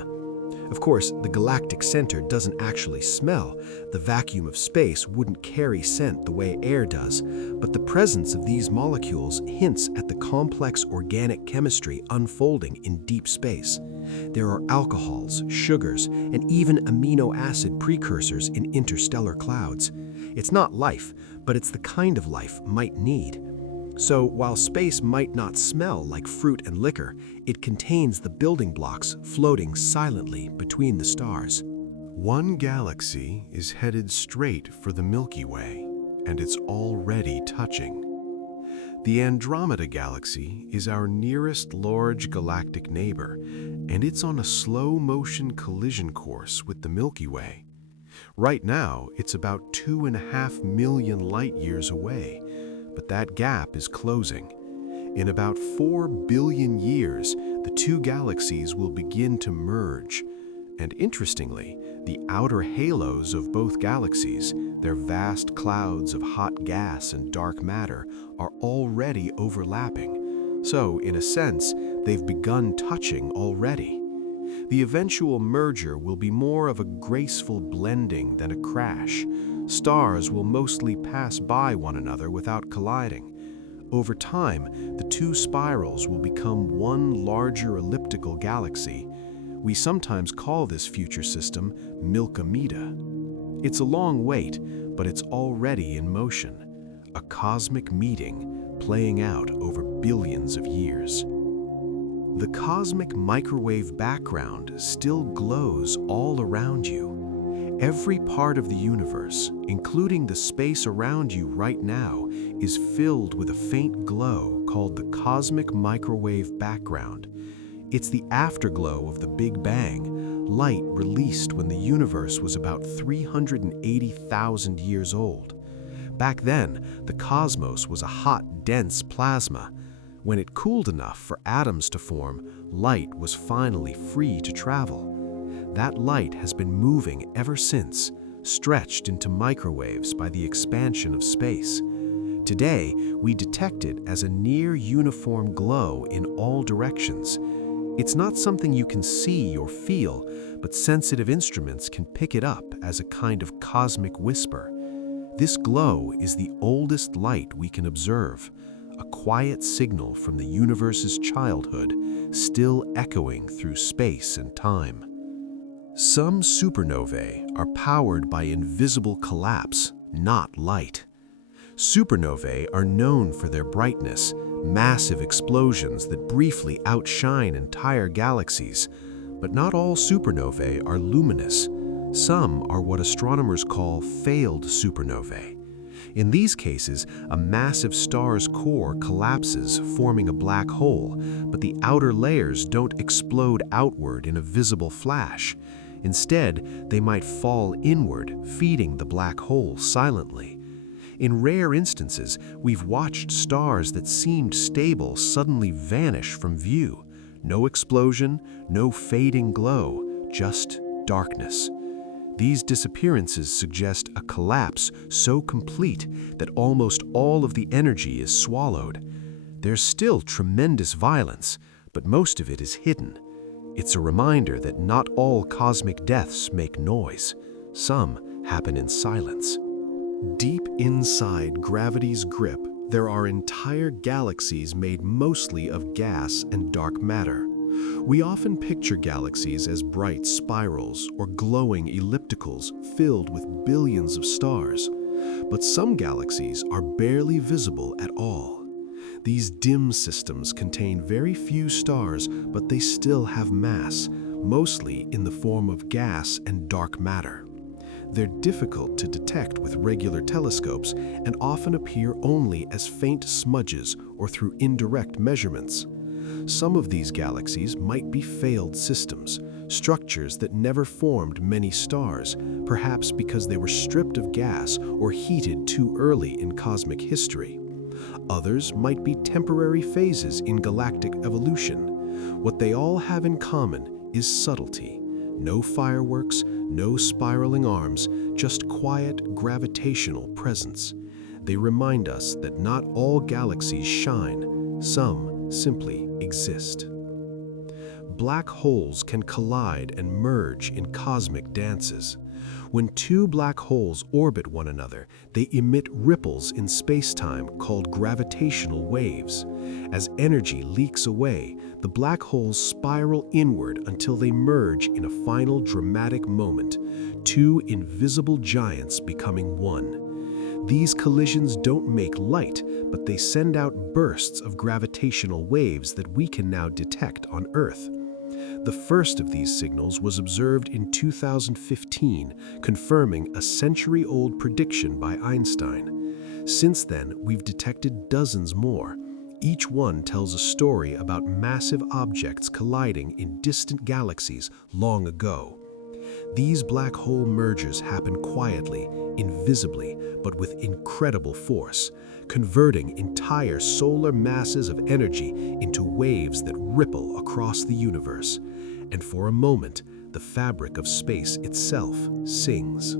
Of course, the galactic center doesn't actually smell. The vacuum of space wouldn't carry scent the way air does, but the presence of these molecules hints at the complex organic chemistry unfolding in deep space. There are alcohols, sugars, and even amino acid precursors in interstellar clouds. It's not life, but it's the kind of life might need. So while space might not smell like fruit and liquor, it contains the building blocks floating silently between the stars. One galaxy is headed straight for the Milky Way, and it's already touching. The Andromeda Galaxy is our nearest large galactic neighbor, and it's on a slow-motion collision course with the Milky Way. Right now, it's about 2.5 million light-years away, but that gap is closing. In about 4 billion years, the two galaxies will begin to merge. And interestingly, the outer halos of both galaxies, their vast clouds of hot gas and dark matter, are already overlapping. So, in a sense, they've begun touching already. The eventual merger will be more of a graceful blending than a crash. Stars will mostly pass by one another without colliding. Over time, the two spirals will become one larger elliptical galaxy. We sometimes call this future system Milkomeda. It's a long wait, but it's already in motion. A cosmic meeting playing out over billions of years. The cosmic microwave background still glows all around you. Every part of the universe, including the space around you right now, is filled with a faint glow called the cosmic microwave background. It's the afterglow of the Big Bang, light released when the universe was about 380,000 years old. Back then, the cosmos was a hot, dense plasma. When it cooled enough for atoms to form, light was finally free to travel. That light has been moving ever since, stretched into microwaves by the expansion of space. Today, we detect it as a near-uniform glow in all directions. It's not something you can see or feel, but sensitive instruments can pick it up as a kind of cosmic whisper. This glow is the oldest light we can observe, a quiet signal from the universe's childhood, still echoing through space and time. Some supernovae are powered by invisible collapse, not light. Supernovae are known for their brightness, massive explosions that briefly outshine entire galaxies. But not all supernovae are luminous. Some are what astronomers call failed supernovae. In these cases, a massive star's core collapses, forming a black hole, but the outer layers don't explode outward in a visible flash. Instead, they might fall inward, feeding the black hole silently. In rare instances, we've watched stars that seemed stable suddenly vanish from view. No explosion, no fading glow, just darkness. These disappearances suggest a collapse so complete that almost all of the energy is swallowed. There's still tremendous violence, but most of it is hidden. It's a reminder that not all cosmic deaths make noise. Some happen in silence. Deep inside gravity's grip, there are entire galaxies made mostly of gas and dark matter. We often picture galaxies as bright spirals or glowing ellipticals filled with billions of stars. But some galaxies are barely visible at all. These dim systems contain very few stars, but they still have mass, mostly in the form of gas and dark matter. They're difficult to detect with regular telescopes and often appear only as faint smudges or through indirect measurements. Some of these galaxies might be failed systems, structures that never formed many stars, perhaps because they were stripped of gas or heated too early in cosmic history. Others might be temporary phases in galactic evolution. What they all have in common is subtlety. No fireworks, no spiraling arms, just quiet gravitational presence. They remind us that not all galaxies shine, some simply exist. Black holes can collide and merge in cosmic dances. When two black holes orbit one another, they emit ripples in space-time called gravitational waves. As energy leaks away, the black holes spiral inward until they merge in a final dramatic moment, two invisible giants becoming one. These collisions don't make light, but they send out bursts of gravitational waves that we can now detect on Earth. The first of these signals was observed in 2015, confirming a century-old prediction by Einstein. Since then, we've detected dozens more. Each one tells a story about massive objects colliding in distant galaxies long ago. These black hole mergers happen quietly, invisibly, but with incredible force, converting entire solar masses of energy into waves that ripple across the universe. And for a moment, the fabric of space itself sings.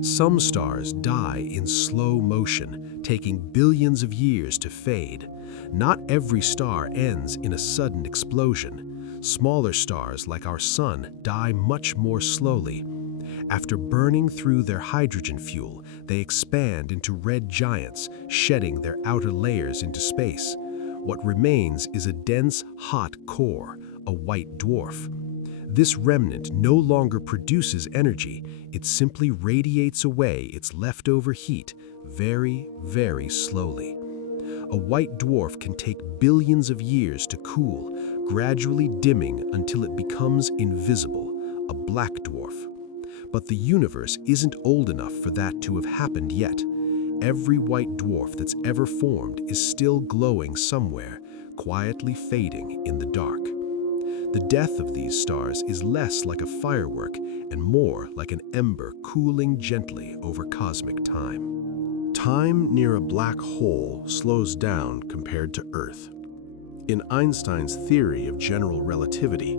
Some stars die in slow motion, taking billions of years to fade. Not every star ends in a sudden explosion. Smaller stars like our Sun die much more slowly. After burning through their hydrogen fuel, they expand into red giants, shedding their outer layers into space. What remains is a dense, hot core, a white dwarf. This remnant no longer produces energy, it simply radiates away its leftover heat very, very slowly. A white dwarf can take billions of years to cool, gradually dimming until it becomes invisible, a black dwarf. But the universe isn't old enough for that to have happened yet. Every white dwarf that's ever formed is still glowing somewhere, quietly fading in the dark. The death of these stars is less like a firework and more like an ember cooling gently over cosmic time. Time near a black hole slows down compared to Earth. In Einstein's theory of general relativity,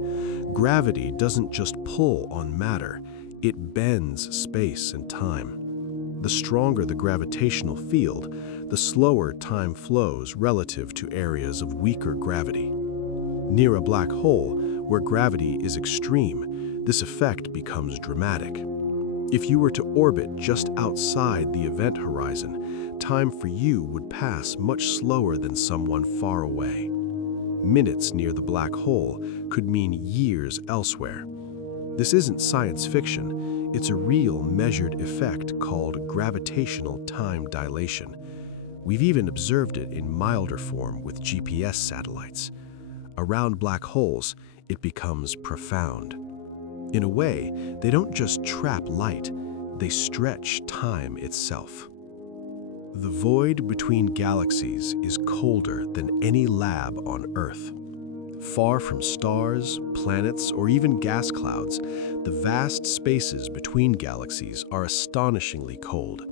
gravity doesn't just pull on matter, it bends space and time. The stronger the gravitational field, the slower time flows relative to areas of weaker gravity. Near a black hole, where gravity is extreme, this effect becomes dramatic. If you were to orbit just outside the event horizon, time for you would pass much slower than someone far away. Minutes near the black hole could mean years elsewhere. This isn't science fiction, it's a real measured effect called gravitational time dilation. We've even observed it in milder form with GPS satellites. Around black holes, it becomes profound. In a way, they don't just trap light, they stretch time itself. The void between galaxies is colder than any lab on Earth. Far from stars, planets, or even gas clouds, the vast spaces between galaxies are astonishingly cold.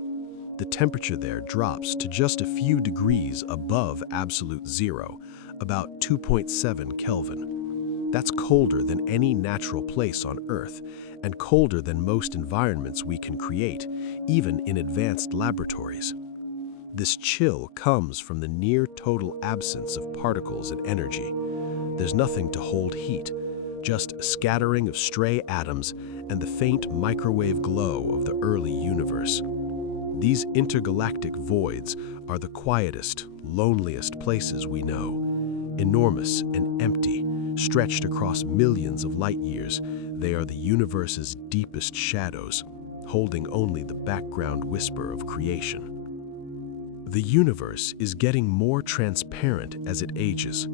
The temperature there drops to just a few degrees above absolute zero, about 2.7 Kelvin. That's colder than any natural place on Earth, and colder than most environments we can create, even in advanced laboratories. This chill comes from the near-total absence of particles and energy. There's nothing to hold heat, just a scattering of stray atoms and the faint microwave glow of the early universe. These intergalactic voids are the quietest, loneliest places we know. Enormous and empty, stretched across millions of light years, they are the universe's deepest shadows, holding only the background whisper of creation. The universe is getting more transparent as it ages.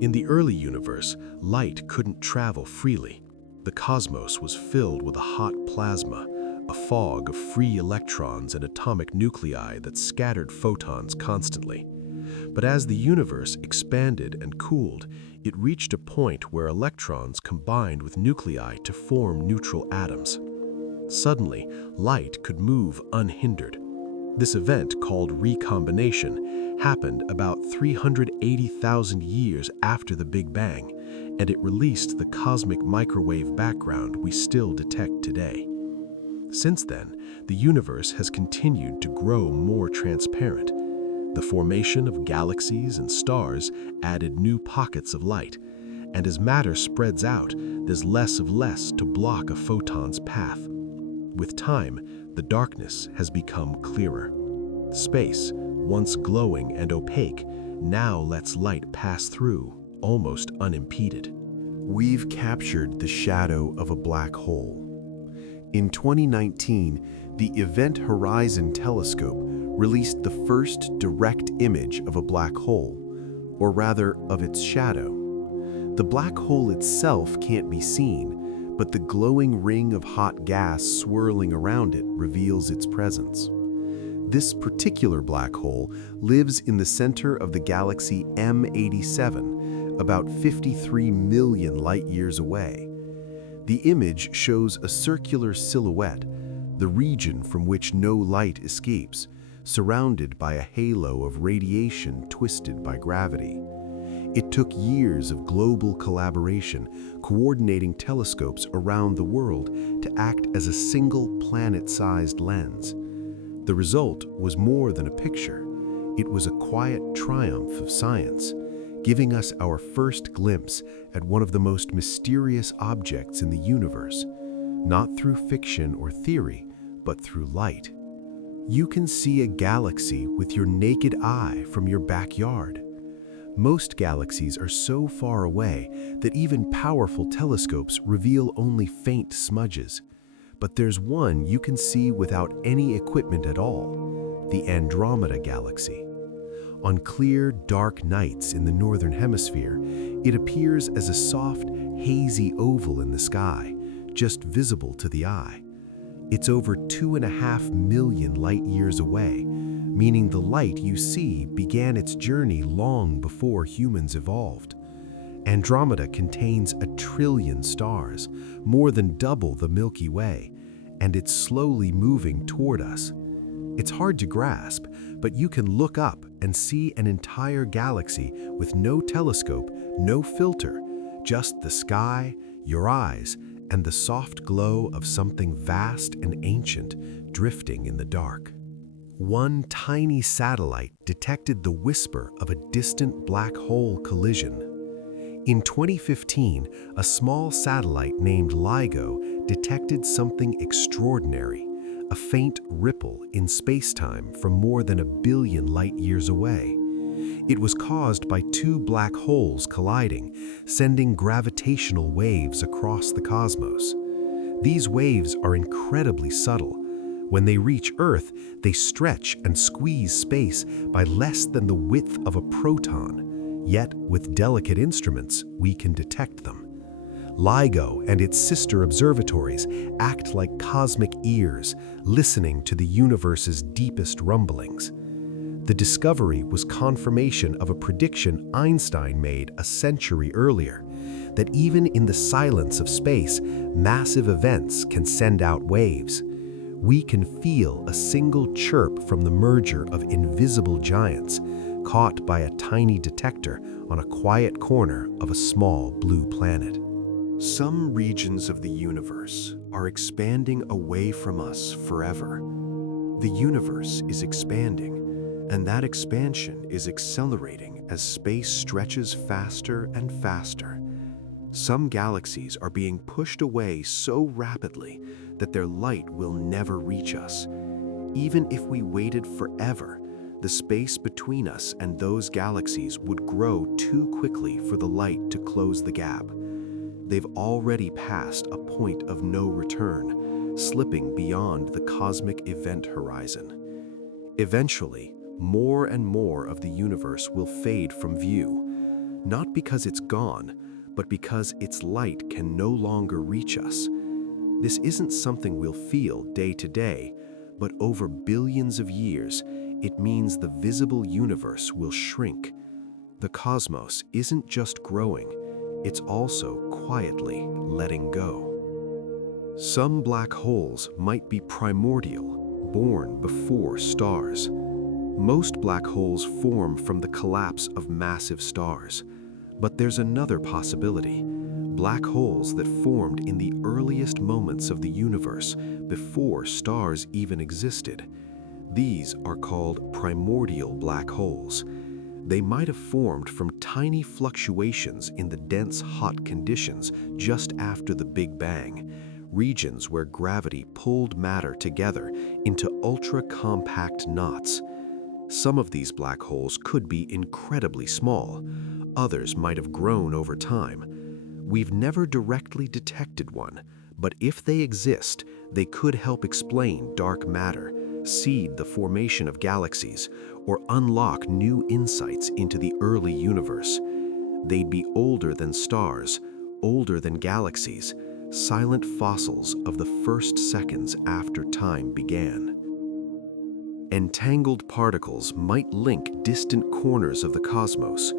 In the early universe, light couldn't travel freely. The cosmos was filled with a hot plasma, a fog of free electrons and atomic nuclei that scattered photons constantly. But as the universe expanded and cooled, it reached a point where electrons combined with nuclei to form neutral atoms. Suddenly, light could move unhindered. This event, called recombination, happened about 380,000 years after the Big Bang, and it released the cosmic microwave background we still detect today. Since then, the universe has continued to grow more transparent. The formation of galaxies and stars added new pockets of light, and as matter spreads out, there's less to block a photon's path. With time, the darkness has become clearer. Space, once glowing and opaque, now lets light pass through, almost unimpeded. We've captured the shadow of a black hole. In 2019, the Event Horizon Telescope released the first direct image of a black hole, or rather, of its shadow. The black hole itself can't be seen, but the glowing ring of hot gas swirling around it reveals its presence. This particular black hole lives in the center of the galaxy M87, about 53 million light-years away. The image shows a circular silhouette, the region from which no light escapes, surrounded by a halo of radiation twisted by gravity. It took years of global collaboration, coordinating telescopes around the world to act as a single planet-sized lens. The result was more than a picture. It was a quiet triumph of science, giving us our first glimpse at one of the most mysterious objects in the universe, not through fiction or theory, but through light. You can see a galaxy with your naked eye from your backyard. Most galaxies are so far away that even powerful telescopes reveal only faint smudges. But there's one you can see without any equipment at all, the Andromeda Galaxy. On clear, dark nights in the northern hemisphere, it appears as a soft, hazy oval in the sky, just visible to the eye. It's over 2.5 million light-years away, meaning the light you see began its journey long before humans evolved. Andromeda contains 1 trillion stars, more than double the Milky Way, and it's slowly moving toward us. It's hard to grasp, but you can look up and see an entire galaxy with no telescope, no filter, just the sky, your eyes, and the soft glow of something vast and ancient drifting in the dark. One tiny satellite detected the whisper of a distant black hole collision. In 2015, a small satellite named LIGO detected something extraordinary, a faint ripple in space-time from more than 1 billion light-years away. It was caused by 2 black holes colliding, sending gravitational waves across the cosmos. These waves are incredibly subtle. When they reach Earth, they stretch and squeeze space by less than the width of a proton. Yet, with delicate instruments, we can detect them. LIGO and its sister observatories act like cosmic ears, listening to the universe's deepest rumblings. The discovery was confirmation of a prediction Einstein made a century earlier, that even in the silence of space, massive events can send out waves. We can feel a single chirp from the merger of invisible giants, caught by a tiny detector on a quiet corner of a small blue planet. Some regions of the universe are expanding away from us forever. The universe is expanding, and that expansion is accelerating as space stretches faster and faster. Some galaxies are being pushed away so rapidly that their light will never reach us. Even if we waited forever, the space between us and those galaxies would grow too quickly for the light to close the gap. They've already passed a point of no return, slipping beyond the cosmic event horizon. Eventually, more and more of the universe will fade from view, not because it's gone, but because its light can no longer reach us. This isn't something we'll feel day to day, but over billions of years, it means the visible universe will shrink. The cosmos isn't just growing, it's also quietly letting go. Some black holes might be primordial, born before stars. Most black holes form from the collapse of massive stars. But there's another possibility: black holes that formed in the earliest moments of the universe before stars even existed. These are called primordial black holes. They might have formed from tiny fluctuations in the dense, hot conditions just after the Big Bang, regions where gravity pulled matter together into ultra-compact knots. Some of these black holes could be incredibly small. Others might have grown over time. We've never directly detected one, but if they exist, they could help explain dark matter, seed the formation of galaxies, or unlock new insights into the early universe. They'd be older than stars, older than galaxies, silent fossils of the first seconds after time began. Entangled particles might link distant corners of the cosmos.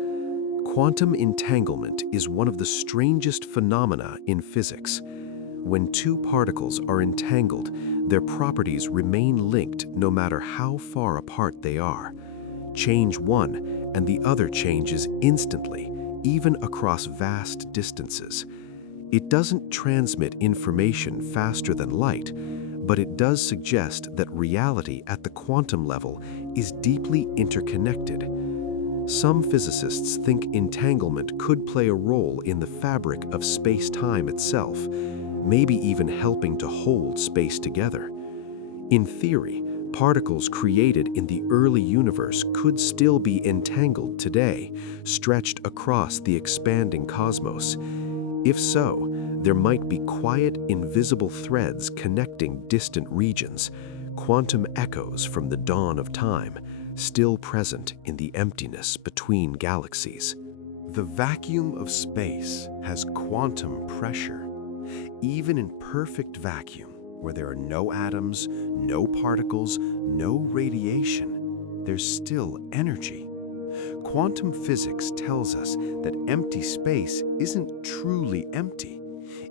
Quantum entanglement is one of the strangest phenomena in physics. When 2 particles are entangled, their properties remain linked no matter how far apart they are. Change one, and the other changes instantly, even across vast distances. It doesn't transmit information faster than light, but it does suggest that reality at the quantum level is deeply interconnected. Some physicists think entanglement could play a role in the fabric of space-time itself, maybe even helping to hold space together. In theory, particles created in the early universe could still be entangled today, stretched across the expanding cosmos. If so, there might be quiet, invisible threads connecting distant regions, quantum echoes from the dawn of time, still present in the emptiness between galaxies. The vacuum of space has quantum pressure. Even in perfect vacuum, where there are no atoms, no particles, no radiation, there's still energy. Quantum physics tells us that empty space isn't truly empty.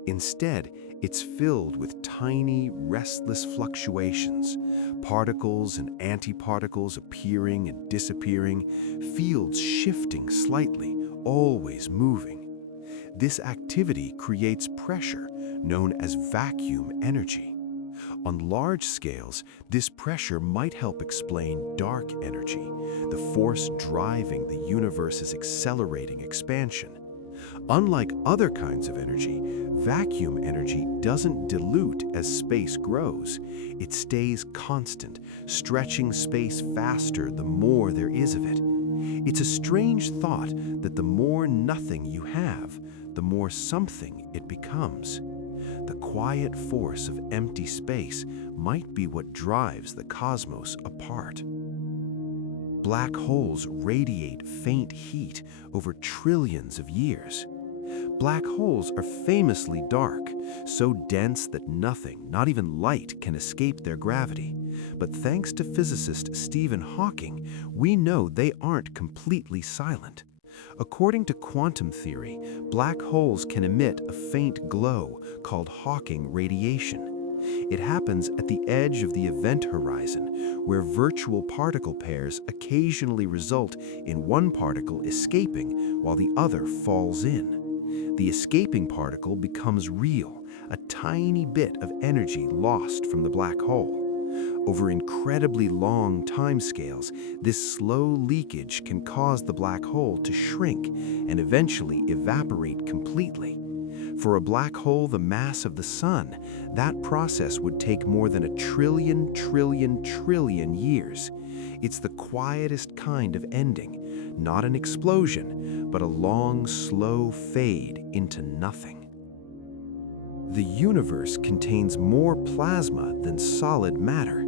Instead, it's filled with tiny, restless fluctuations, particles and antiparticles appearing and disappearing, fields shifting slightly, always moving. This activity creates pressure, known as vacuum energy. On large scales, this pressure might help explain dark energy, the force driving the universe's accelerating expansion. Unlike other kinds of energy, vacuum energy doesn't dilute as space grows. It stays constant, stretching space faster the more there is of it. It's a strange thought that the more nothing you have, the more something it becomes. The quiet force of empty space might be what drives the cosmos apart. Black holes radiate faint heat over trillions of years. Black holes are famously dark, so dense that nothing, not even light, can escape their gravity. But thanks to physicist Stephen Hawking, we know they aren't completely silent. According to quantum theory, black holes can emit a faint glow called Hawking radiation. It happens at the edge of the event horizon, where virtual particle pairs occasionally result in one particle escaping while the other falls in. The escaping particle becomes real, a tiny bit of energy lost from the black hole. Over incredibly long timescales, this slow leakage can cause the black hole to shrink and eventually evaporate completely. For a black hole the mass of the Sun, that process would take more than 1 trillion years. It's the quietest kind of ending, not an explosion, but a long, slow fade into nothing. The universe contains more plasma than solid matter.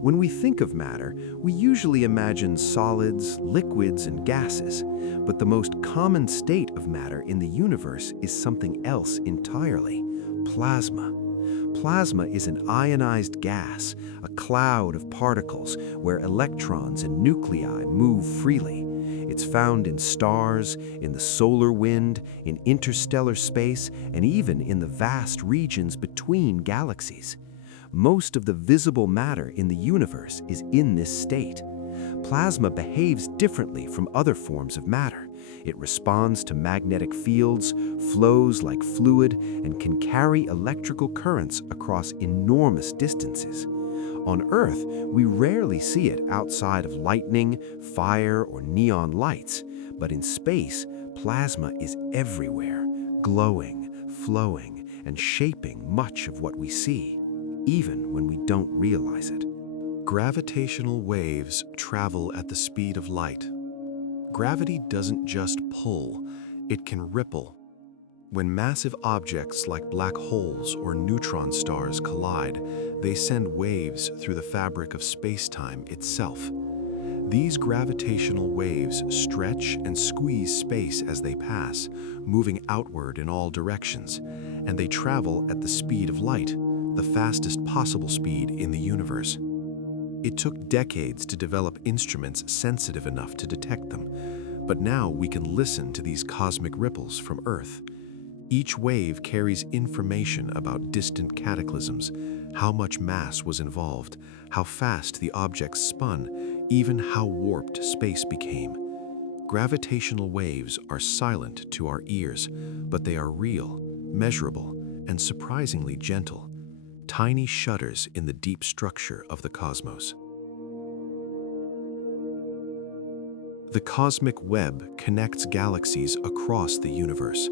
When we think of matter, we usually imagine solids, liquids, and gases, but the most common state of matter in the universe is something else entirely: plasma. Plasma is an ionized gas, a cloud of particles where electrons and nuclei move freely. It's found in stars, in the solar wind, in interstellar space, and even in the vast regions between galaxies. Most of the visible matter in the universe is in this state. Plasma behaves differently from other forms of matter. It responds to magnetic fields, flows like fluid, and can carry electrical currents across enormous distances. On Earth, we rarely see it outside of lightning, fire, or neon lights, but in space, plasma is everywhere, glowing, flowing, and shaping much of what we see, even when we don't realize it. Gravitational waves travel at the speed of light. Gravity doesn't just pull, it can ripple. When massive objects like black holes or neutron stars collide, they send waves through the fabric of space-time itself. These gravitational waves stretch and squeeze space as they pass, moving outward in all directions, and they travel at the speed of light, the fastest possible speed in the universe. It took decades to develop instruments sensitive enough to detect them, but now we can listen to these cosmic ripples from Earth. Each wave carries information about distant cataclysms, how much mass was involved, how fast the objects spun, even how warped space became. Gravitational waves are silent to our ears, but they are real, measurable, and surprisingly gentle. Tiny shudders in the deep structure of the cosmos. The cosmic web connects galaxies across the universe.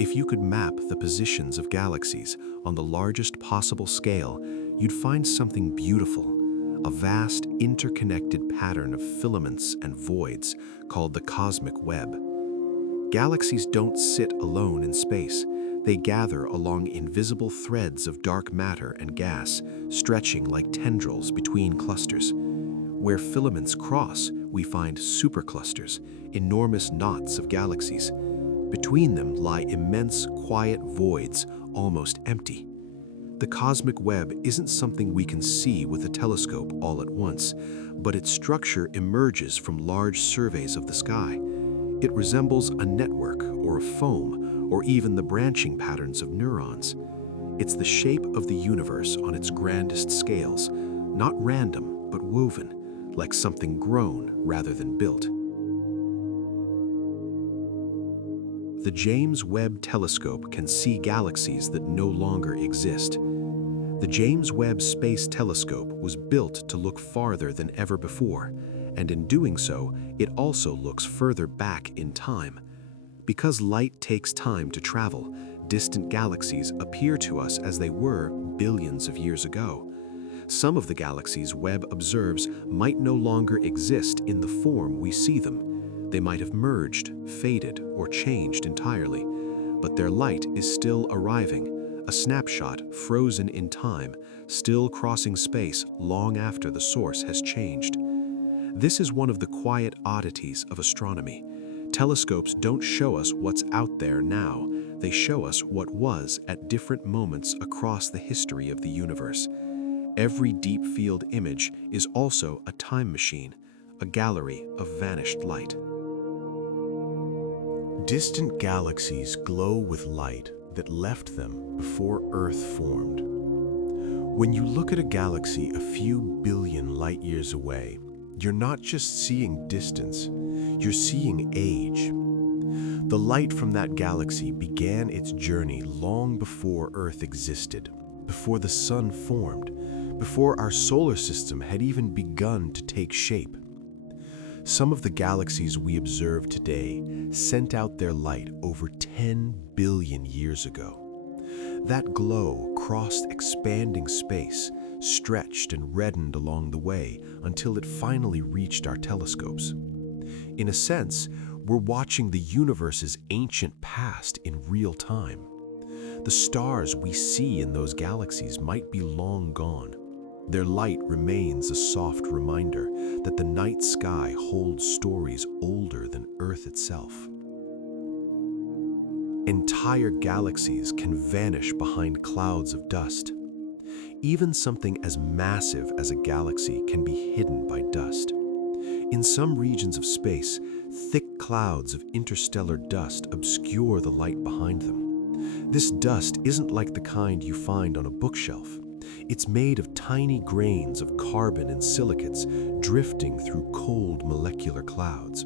If you could map the positions of galaxies on the largest possible scale, you'd find something beautiful, a vast interconnected pattern of filaments and voids called the cosmic web. Galaxies don't sit alone in space. They gather along invisible threads of dark matter and gas, stretching like tendrils between clusters. Where filaments cross, we find superclusters, enormous knots of galaxies. Between them lie immense, quiet voids, almost empty. The cosmic web isn't something we can see with a telescope all at once, but its structure emerges from large surveys of the sky. It resembles a network or a foam, or even the branching patterns of neurons. It's the shape of the universe on its grandest scales, not random, but woven, like something grown rather than built. The James Webb Telescope can see galaxies that no longer exist. The James Webb Space Telescope was built to look farther than ever before, and in doing so, it also looks further back in time. Because light takes time to travel, distant galaxies appear to us as they were billions of years ago. Some of the galaxies Webb observes might no longer exist in the form we see them. They might have merged, faded, or changed entirely, but their light is still arriving, a snapshot frozen in time, still crossing space long after the source has changed. This is one of the quiet oddities of astronomy. Telescopes don't show us what's out there now, they show us what was at different moments across the history of the universe. Every deep field image is also a time machine, a gallery of vanished light. Distant galaxies glow with light that left them before Earth formed. When you look at a galaxy a few billion light years away, you're not just seeing distance, you're seeing age. The light from that galaxy began its journey long before Earth existed, before the sun formed, before our solar system had even begun to take shape. Some of the galaxies we observe today sent out their light over 10 billion years ago. That glow crossed expanding space, stretched and reddened along the way until it finally reached our telescopes. In a sense, we're watching the universe's ancient past in real time. The stars we see in those galaxies might be long gone. Their light remains a soft reminder that the night sky holds stories older than Earth itself. Entire galaxies can vanish behind clouds of dust. Even something as massive as a galaxy can be hidden by dust. In some regions of space, thick clouds of interstellar dust obscure the light behind them. This dust isn't like the kind you find on a bookshelf. It's made of tiny grains of carbon and silicates drifting through cold molecular clouds.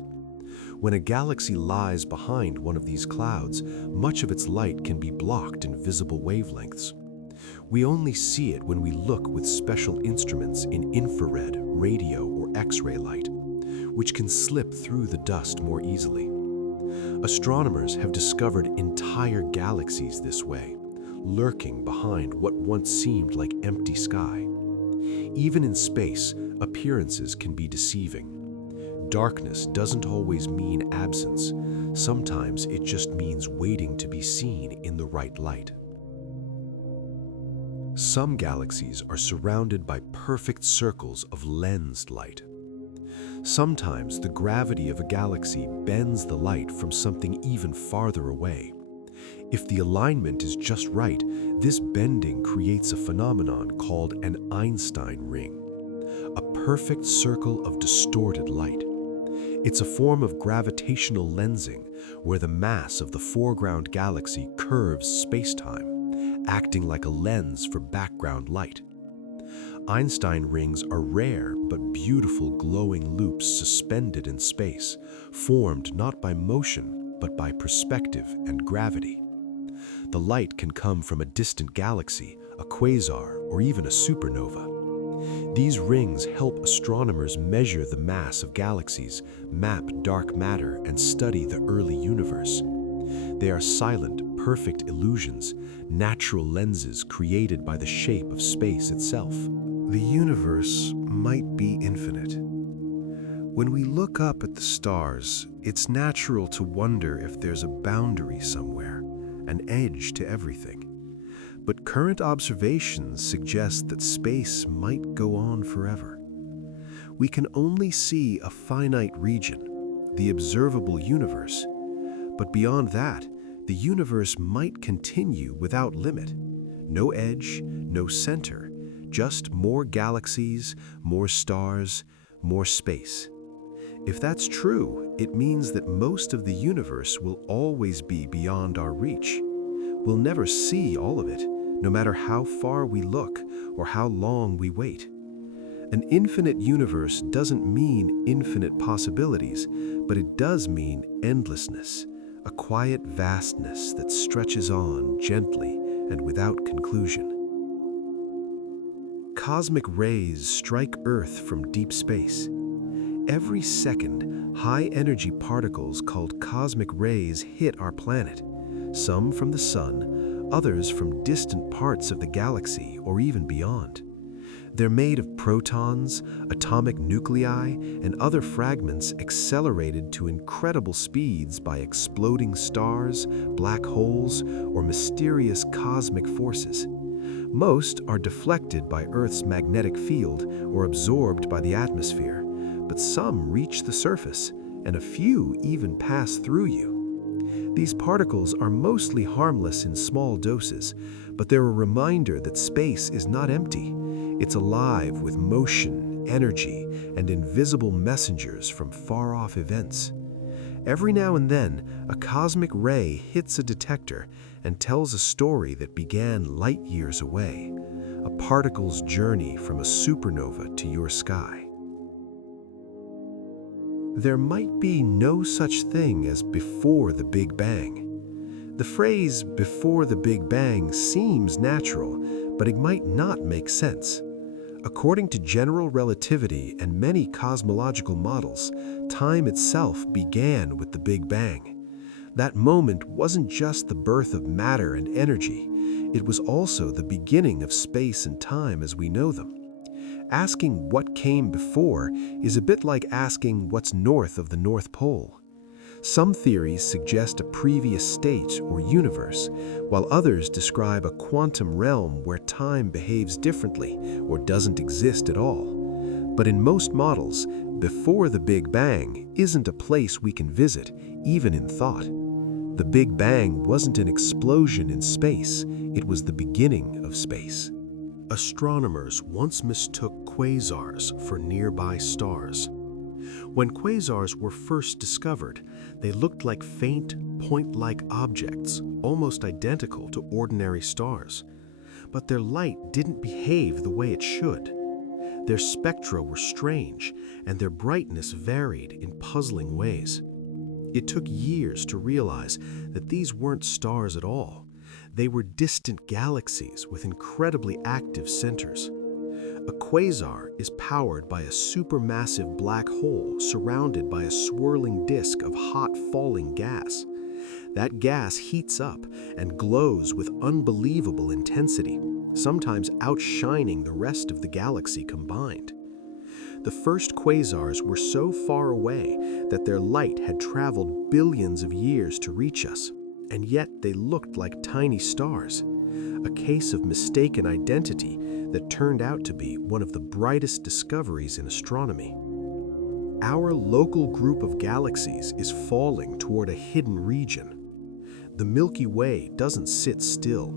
When a galaxy lies behind one of these clouds, much of its light can be blocked in visible wavelengths. We only see it when we look with special instruments in infrared, radio, or X-ray light, which can slip through the dust more easily. Astronomers have discovered entire galaxies this way, lurking behind what once seemed like empty sky. Even in space, appearances can be deceiving. Darkness doesn't always mean absence. Sometimes it just means waiting to be seen in the right light. Some galaxies are surrounded by perfect circles of lensed light. Sometimes the gravity of a galaxy bends the light from something even farther away. If the alignment is just right, this bending creates a phenomenon called an Einstein ring, a perfect circle of distorted light. It's a form of gravitational lensing where the mass of the foreground galaxy curves space-time, acting like a lens for background light. Einstein rings are rare but beautiful glowing loops suspended in space, formed not by motion but by perspective and gravity. The light can come from a distant galaxy, a quasar, or even a supernova. These rings help astronomers measure the mass of galaxies, map dark matter, and study the early universe. They are silent, perfect illusions, natural lenses created by the shape of space itself. The universe might be infinite. When we look up at the stars, it's natural to wonder if there's a boundary somewhere, an edge to everything. But current observations suggest that space might go on forever. We can only see a finite region, the observable universe. But beyond that, the universe might continue without limit. No edge, no center, just more galaxies, more stars, more space. If that's true, it means that most of the universe will always be beyond our reach. We'll never see all of it, no matter how far we look or how long we wait. An infinite universe doesn't mean infinite possibilities, but it does mean endlessness, a quiet vastness that stretches on gently and without conclusion. Cosmic rays strike Earth from deep space. Every second, high-energy particles called cosmic rays hit our planet, some from the sun, others from distant parts of the galaxy or even beyond. They're made of protons, atomic nuclei, and other fragments accelerated to incredible speeds by exploding stars, black holes, or mysterious cosmic forces. Most are deflected by Earth's magnetic field or absorbed by the atmosphere, but some reach the surface, and a few even pass through you. These particles are mostly harmless in small doses, but they're a reminder that space is not empty. It's alive with motion, energy, and invisible messengers from far-off events. Every now and then, a cosmic ray hits a detector and tells a story that began light years away, a particle's journey from a supernova to your sky. There might be no such thing as before the Big Bang. The phrase "before the Big Bang" seems natural, but it might not make sense. According to general relativity and many cosmological models, time itself began with the Big Bang. That moment wasn't just the birth of matter and energy, it was also the beginning of space and time as we know them. Asking what came before is a bit like asking what's north of the North Pole. Some theories suggest a previous state or universe, while others describe a quantum realm where time behaves differently or doesn't exist at all. But in most models, before the Big Bang isn't a place we can visit, even in thought. The Big Bang wasn't an explosion in space, it was the beginning of space. Astronomers once mistook quasars for nearby stars. When quasars were first discovered, they looked like faint, point-like objects, almost identical to ordinary stars. But their light didn't behave the way it should. Their spectra were strange, and their brightness varied in puzzling ways. It took years to realize that these weren't stars at all. They were distant galaxies with incredibly active centers. A quasar is powered by a supermassive black hole surrounded by a swirling disk of hot falling gas. That gas heats up and glows with unbelievable intensity, sometimes outshining the rest of the galaxy combined. The first quasars were so far away that their light had traveled billions of years to reach us, and yet they looked like tiny stars, a case of mistaken identity that turned out to be one of the brightest discoveries in astronomy. Our local group of galaxies is falling toward a hidden region. The Milky Way doesn't sit still.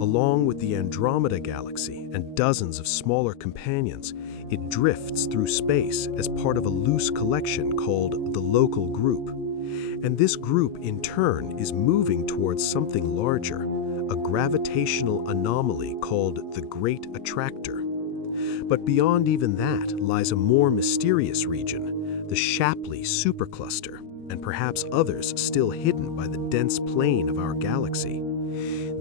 Along with the Andromeda Galaxy and dozens of smaller companions, it drifts through space as part of a loose collection called the local group. And this group, in turn, is moving towards something larger, a gravitational anomaly called the Great Attractor. But beyond even that lies a more mysterious region, the Shapley supercluster, and perhaps others still hidden by the dense plane of our galaxy.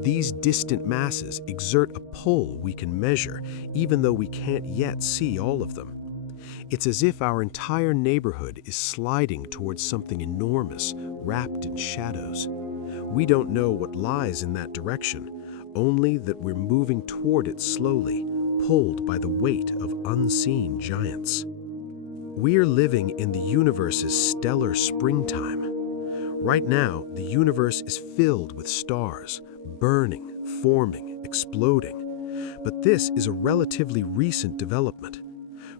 These distant masses exert a pull we can measure, even though we can't yet see all of them. It's as if our entire neighborhood is sliding towards something enormous, wrapped in shadows. We don't know what lies in that direction, only that we're moving toward it slowly, pulled by the weight of unseen giants. We're living in the universe's stellar springtime. Right now, the universe is filled with stars, burning, forming, exploding. But this is a relatively recent development.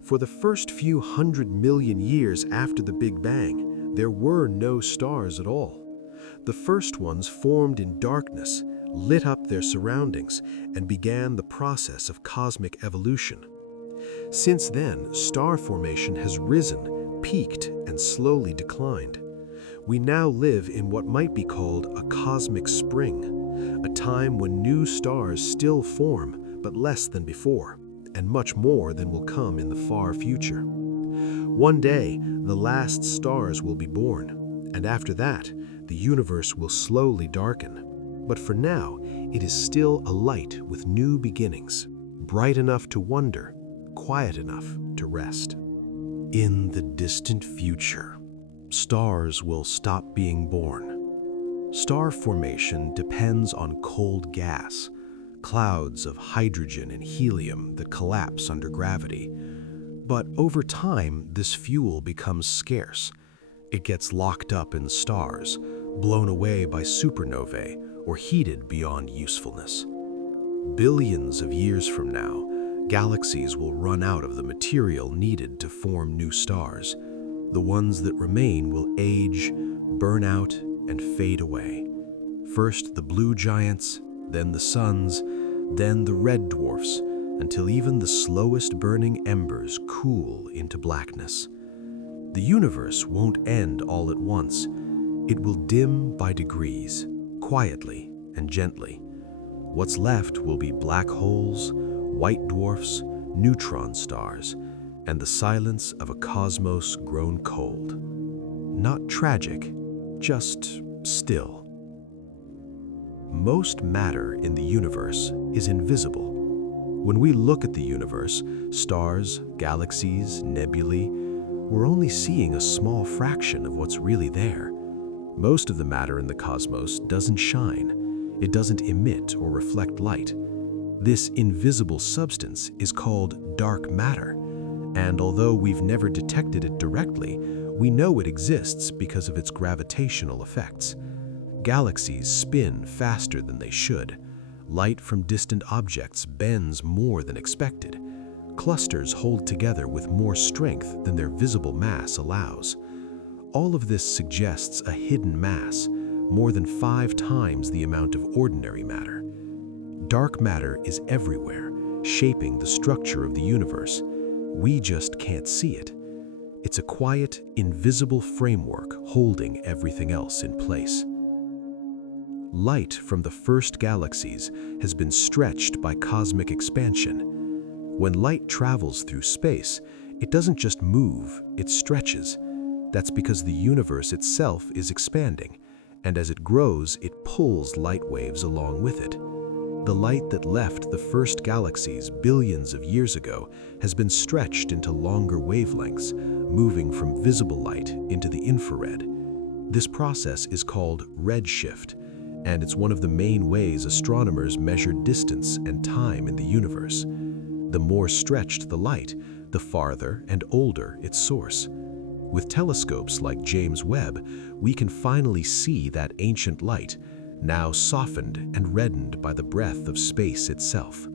For the first few 100 million years after the Big Bang, there were no stars at all. The first ones formed in darkness, lit up their surroundings, and began the process of cosmic evolution. Since then, star formation has risen, peaked, and slowly declined. We now live in what might be called a cosmic spring, a time when new stars still form, but less than before, and much more than will come in the far future. One day, the last stars will be born, and after that, the universe will slowly darken. But for now, it is still alight with new beginnings, bright enough to wonder, quiet enough to rest. In the distant future, stars will stop being born. Star formation depends on cold gas, clouds of hydrogen and helium that collapse under gravity. But over time, this fuel becomes scarce. It gets locked up in stars, blown away by supernovae, or heated beyond usefulness. Billions of years from now, galaxies will run out of the material needed to form new stars. The ones that remain will age, burn out, and fade away. First the blue giants, then the suns, then the red dwarfs, until even the slowest burning embers cool into blackness. The universe won't end all at once. It will dim by degrees, quietly and gently. What's left will be black holes, white dwarfs, neutron stars, and the silence of a cosmos grown cold. Not tragic, just still. Most matter in the universe is invisible. When we look at the universe, stars, galaxies, nebulae, we're only seeing a small fraction of what's really there. Most of the matter in the cosmos doesn't shine. It doesn't emit or reflect light. This invisible substance is called dark matter, and although we've never detected it directly, we know it exists because of its gravitational effects. Galaxies spin faster than they should. Light from distant objects bends more than expected. Clusters hold together with more strength than their visible mass allows. All of this suggests a hidden mass, more than 5 times the amount of ordinary matter. Dark matter is everywhere, shaping the structure of the universe. We just can't see it. It's a quiet, invisible framework holding everything else in place. Light from the first galaxies has been stretched by cosmic expansion. When light travels through space, it doesn't just move, it stretches. That's because the universe itself is expanding, and as it grows, it pulls light waves along with it. The light that left the first galaxies billions of years ago has been stretched into longer wavelengths, moving from visible light into the infrared. This process is called redshift, and it's one of the main ways astronomers measure distance and time in the universe. The more stretched the light, the farther and older its source. With telescopes like James Webb, we can finally see that ancient light, now softened and reddened by the breath of space itself.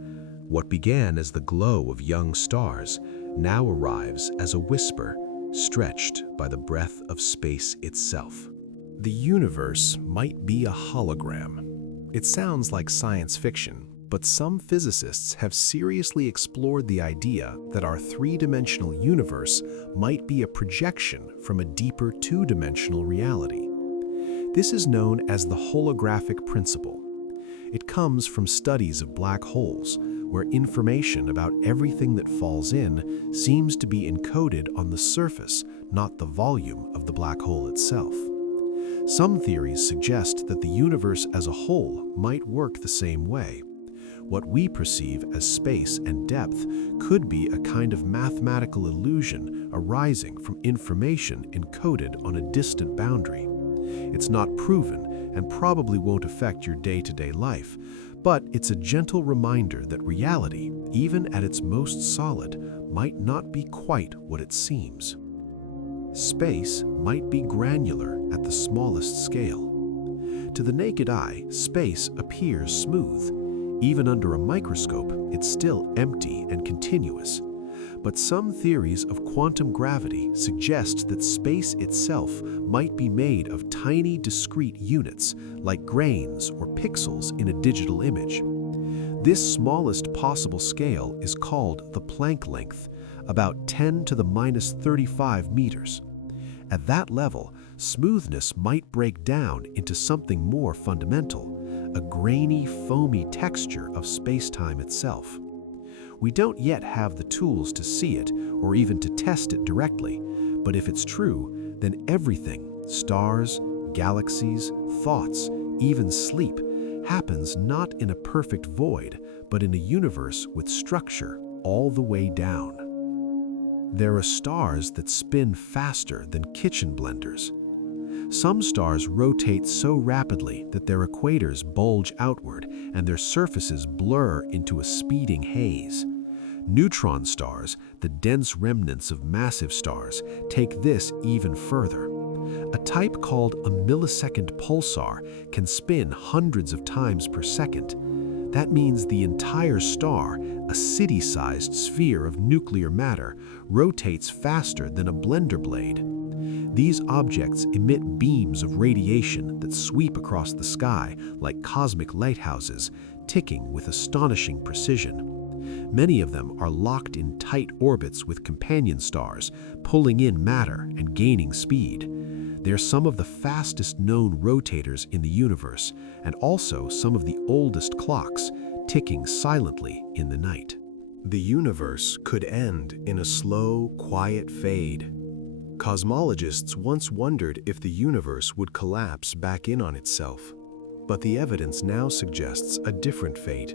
What began as the glow of young stars now arrives as a whisper, stretched by the breath of space itself. The universe might be a hologram. It sounds like science fiction, but some physicists have seriously explored the idea that our 3-dimensional universe might be a projection from a deeper 2-dimensional reality. This is known as the holographic principle. It comes from studies of black holes, where information about everything that falls in seems to be encoded on the surface, not the volume of the black hole itself. Some theories suggest that the universe as a whole might work the same way. What we perceive as space and depth could be a kind of mathematical illusion arising from information encoded on a distant boundary. It's not proven and probably won't affect your day-to-day life, but it's a gentle reminder that reality, even at its most solid, might not be quite what it seems. Space might be granular at the smallest scale. To the naked eye, space appears smooth. Even under a microscope, it's still empty and continuous. But some theories of quantum gravity suggest that space itself might be made of tiny discrete units, like grains or pixels in a digital image. This smallest possible scale is called the Planck length, about 10 to the minus 35 meters. At that level, smoothness might break down into something more fundamental, a grainy, foamy texture of space-time itself. We don't yet have the tools to see it or even to test it directly, but if it's true, then everything, stars, galaxies, thoughts, even sleep, happens not in a perfect void, but in a universe with structure all the way down. There are stars that spin faster than kitchen blenders. Some stars rotate so rapidly that their equators bulge outward and their surfaces blur into a speeding haze. Neutron stars, the dense remnants of massive stars, take this even further. A type called a millisecond pulsar can spin hundreds of times per second. That means the entire star, a city-sized sphere of nuclear matter, rotates faster than a blender blade. These objects emit beams of radiation that sweep across the sky like cosmic lighthouses, ticking with astonishing precision. Many of them are locked in tight orbits with companion stars, pulling in matter and gaining speed. They're some of the fastest known rotators in the universe, and also some of the oldest clocks, ticking silently in the night. The universe could end in a slow, quiet fade. Cosmologists once wondered if the universe would collapse back in on itself, but the evidence now suggests a different fate: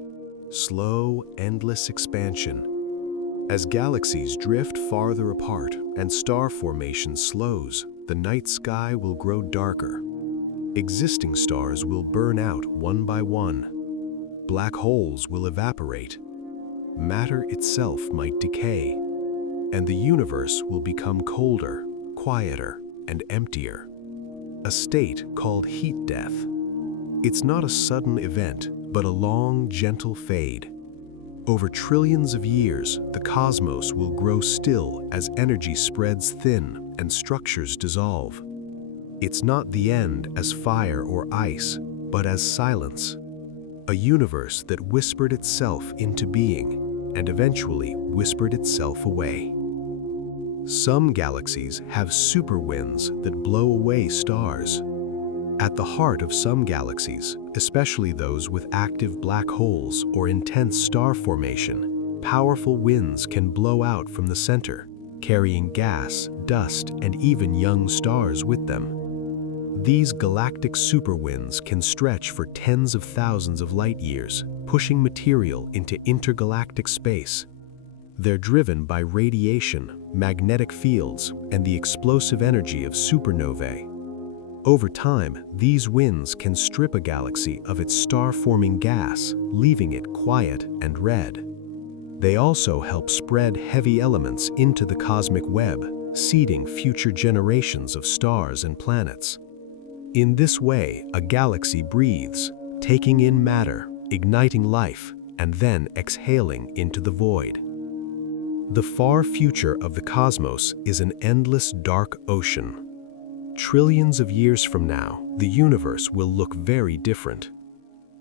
slow, endless expansion. As galaxies drift farther apart and star formation slows, the night sky will grow darker. Existing stars will burn out one by one. Black holes will evaporate. Matter itself might decay, and the universe will become colder, quieter, and emptier. A state called heat death. It's not a sudden event, but a long, gentle fade. Over trillions of years, the cosmos will grow still as energy spreads thin and structures dissolve. It's not the end as fire or ice, but as silence. A universe that whispered itself into being and eventually whispered itself away. Some galaxies have superwinds that blow away stars. At the heart of some galaxies, especially those with active black holes or intense star formation, powerful winds can blow out from the center, carrying gas, dust, and even young stars with them. These galactic superwinds can stretch for tens of thousands of light years, pushing material into intergalactic space. They're driven by radiation, magnetic fields, and the explosive energy of supernovae. Over time, these winds can strip a galaxy of its star-forming gas, leaving it quiet and red. They also help spread heavy elements into the cosmic web, seeding future generations of stars and planets. In this way, a galaxy breathes, taking in matter, igniting life, and then exhaling into the void. The far future of the cosmos is an endless dark ocean. Trillions of years from now, the universe will look very different.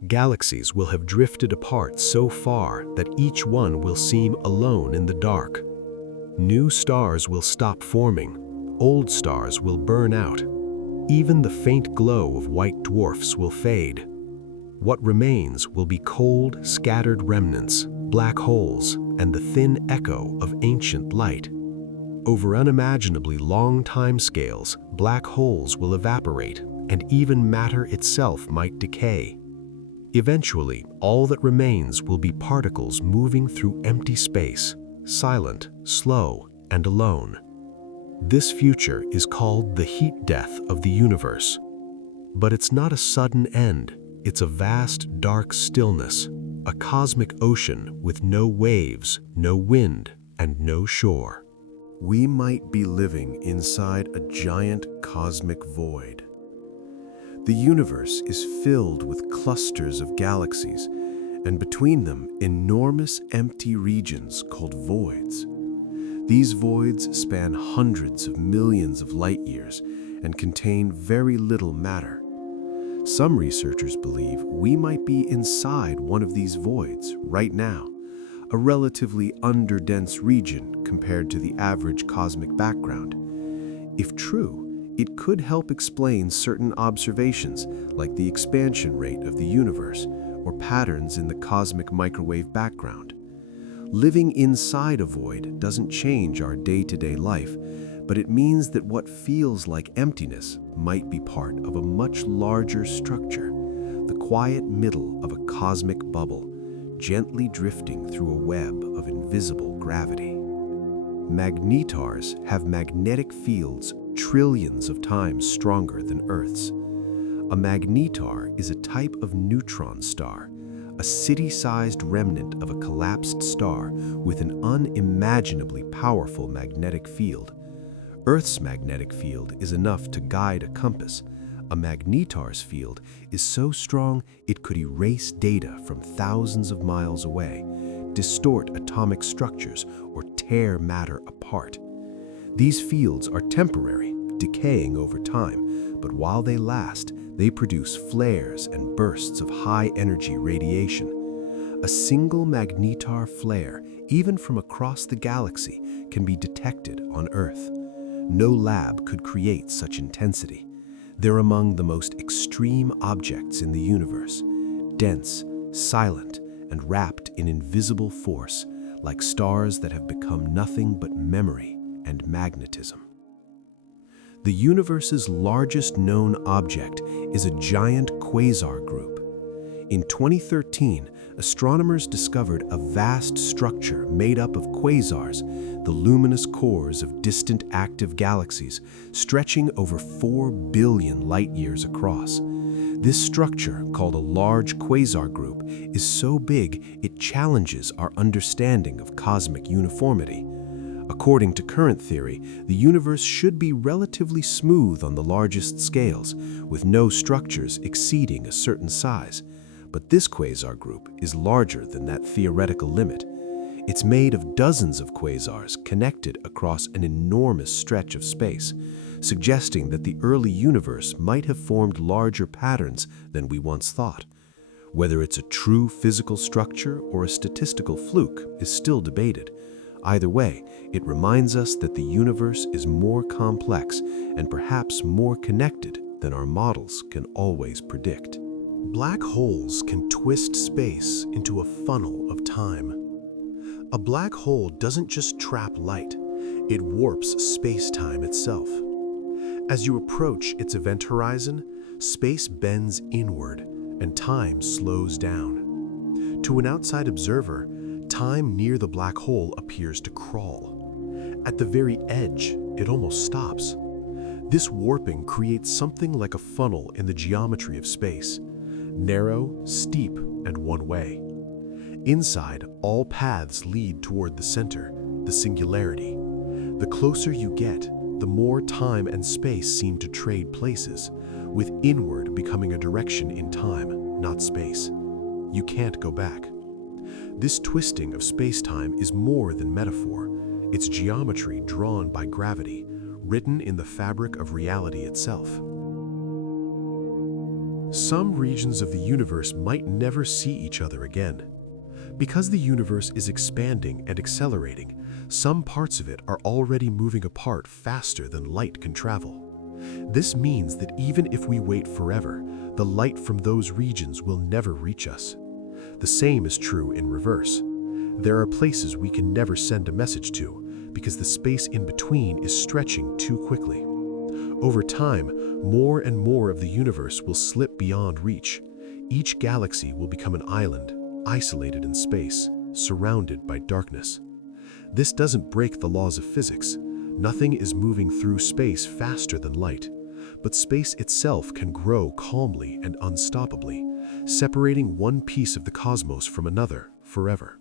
Galaxies will have drifted apart so far that each one will seem alone in the dark. New stars will stop forming, old stars will burn out. Even the faint glow of white dwarfs will fade. What remains will be cold, scattered remnants, black holes, and the thin echo of ancient light. Over unimaginably long timescales, black holes will evaporate, and even matter itself might decay. Eventually, all that remains will be particles moving through empty space, silent, slow, and alone. This future is called the heat death of the universe. But it's not a sudden end, it's a vast, dark stillness, a cosmic ocean with no waves, no wind, and no shore. We might be living inside a giant cosmic void. The universe is filled with clusters of galaxies, and between them, enormous empty regions called voids. These voids span hundreds of millions of light years and contain very little matter. Some researchers believe we might be inside one of these voids right now, a relatively underdense region compared to the average cosmic background. If true, it could help explain certain observations like the expansion rate of the universe or patterns in the cosmic microwave background. Living inside a void doesn't change our day-to-day life, but it means that what feels like emptiness might be part of a much larger structure, the quiet middle of a cosmic bubble, gently drifting through a web of invisible gravity. Magnetars have magnetic fields trillions of times stronger than Earth's. A magnetar is a type of neutron star, a city-sized remnant of a collapsed star with an unimaginably powerful magnetic field. Earth's magnetic field is enough to guide a compass. A magnetar's field is so strong it could erase data from thousands of miles away, distort atomic structures, or tear matter apart. These fields are temporary, decaying over time, but while they last, they produce flares and bursts of high-energy radiation. A single magnetar flare, even from across the galaxy, can be detected on Earth. No lab could create such intensity. They're among the most extreme objects in the universe, dense, silent, and wrapped in invisible force, like stars that have become nothing but memory and magnetism. The universe's largest known object is a giant quasar group. In 2013, astronomers discovered a vast structure made up of quasars, the luminous cores of distant active galaxies, stretching over 4 billion light-years across. This structure, called a large quasar group, is so big it challenges our understanding of cosmic uniformity. According to current theory, the universe should be relatively smooth on the largest scales, with no structures exceeding a certain size. But this quasar group is larger than that theoretical limit. It's made of dozens of quasars connected across an enormous stretch of space, suggesting that the early universe might have formed larger patterns than we once thought. Whether it's a true physical structure or a statistical fluke is still debated. Either way, it reminds us that the universe is more complex and perhaps more connected than our models can always predict. Black holes can twist space into a funnel of time. A black hole doesn't just trap light, it warps space-time itself. As you approach its event horizon, space bends inward and time slows down. To an outside observer, time near the black hole appears to crawl. At the very edge, it almost stops. This warping creates something like a funnel in the geometry of space, narrow, steep, and one way. Inside, all paths lead toward the center, the singularity. The closer you get, the more time and space seem to trade places, with inward becoming a direction in time, not space. You can't go back. This twisting of space-time is more than metaphor. It's geometry drawn by gravity, written in the fabric of reality itself. Some regions of the universe might never see each other again. Because the universe is expanding and accelerating, some parts of it are already moving apart faster than light can travel. This means that even if we wait forever, the light from those regions will never reach us. The same is true in reverse. There are places we can never send a message to because the space in between is stretching too quickly. Over time, more and more of the universe will slip beyond reach. Each galaxy will become an island, isolated in space, surrounded by darkness. This doesn't break the laws of physics. Nothing is moving through space faster than light, but space itself can grow calmly and unstoppably, separating one piece of the cosmos from another forever.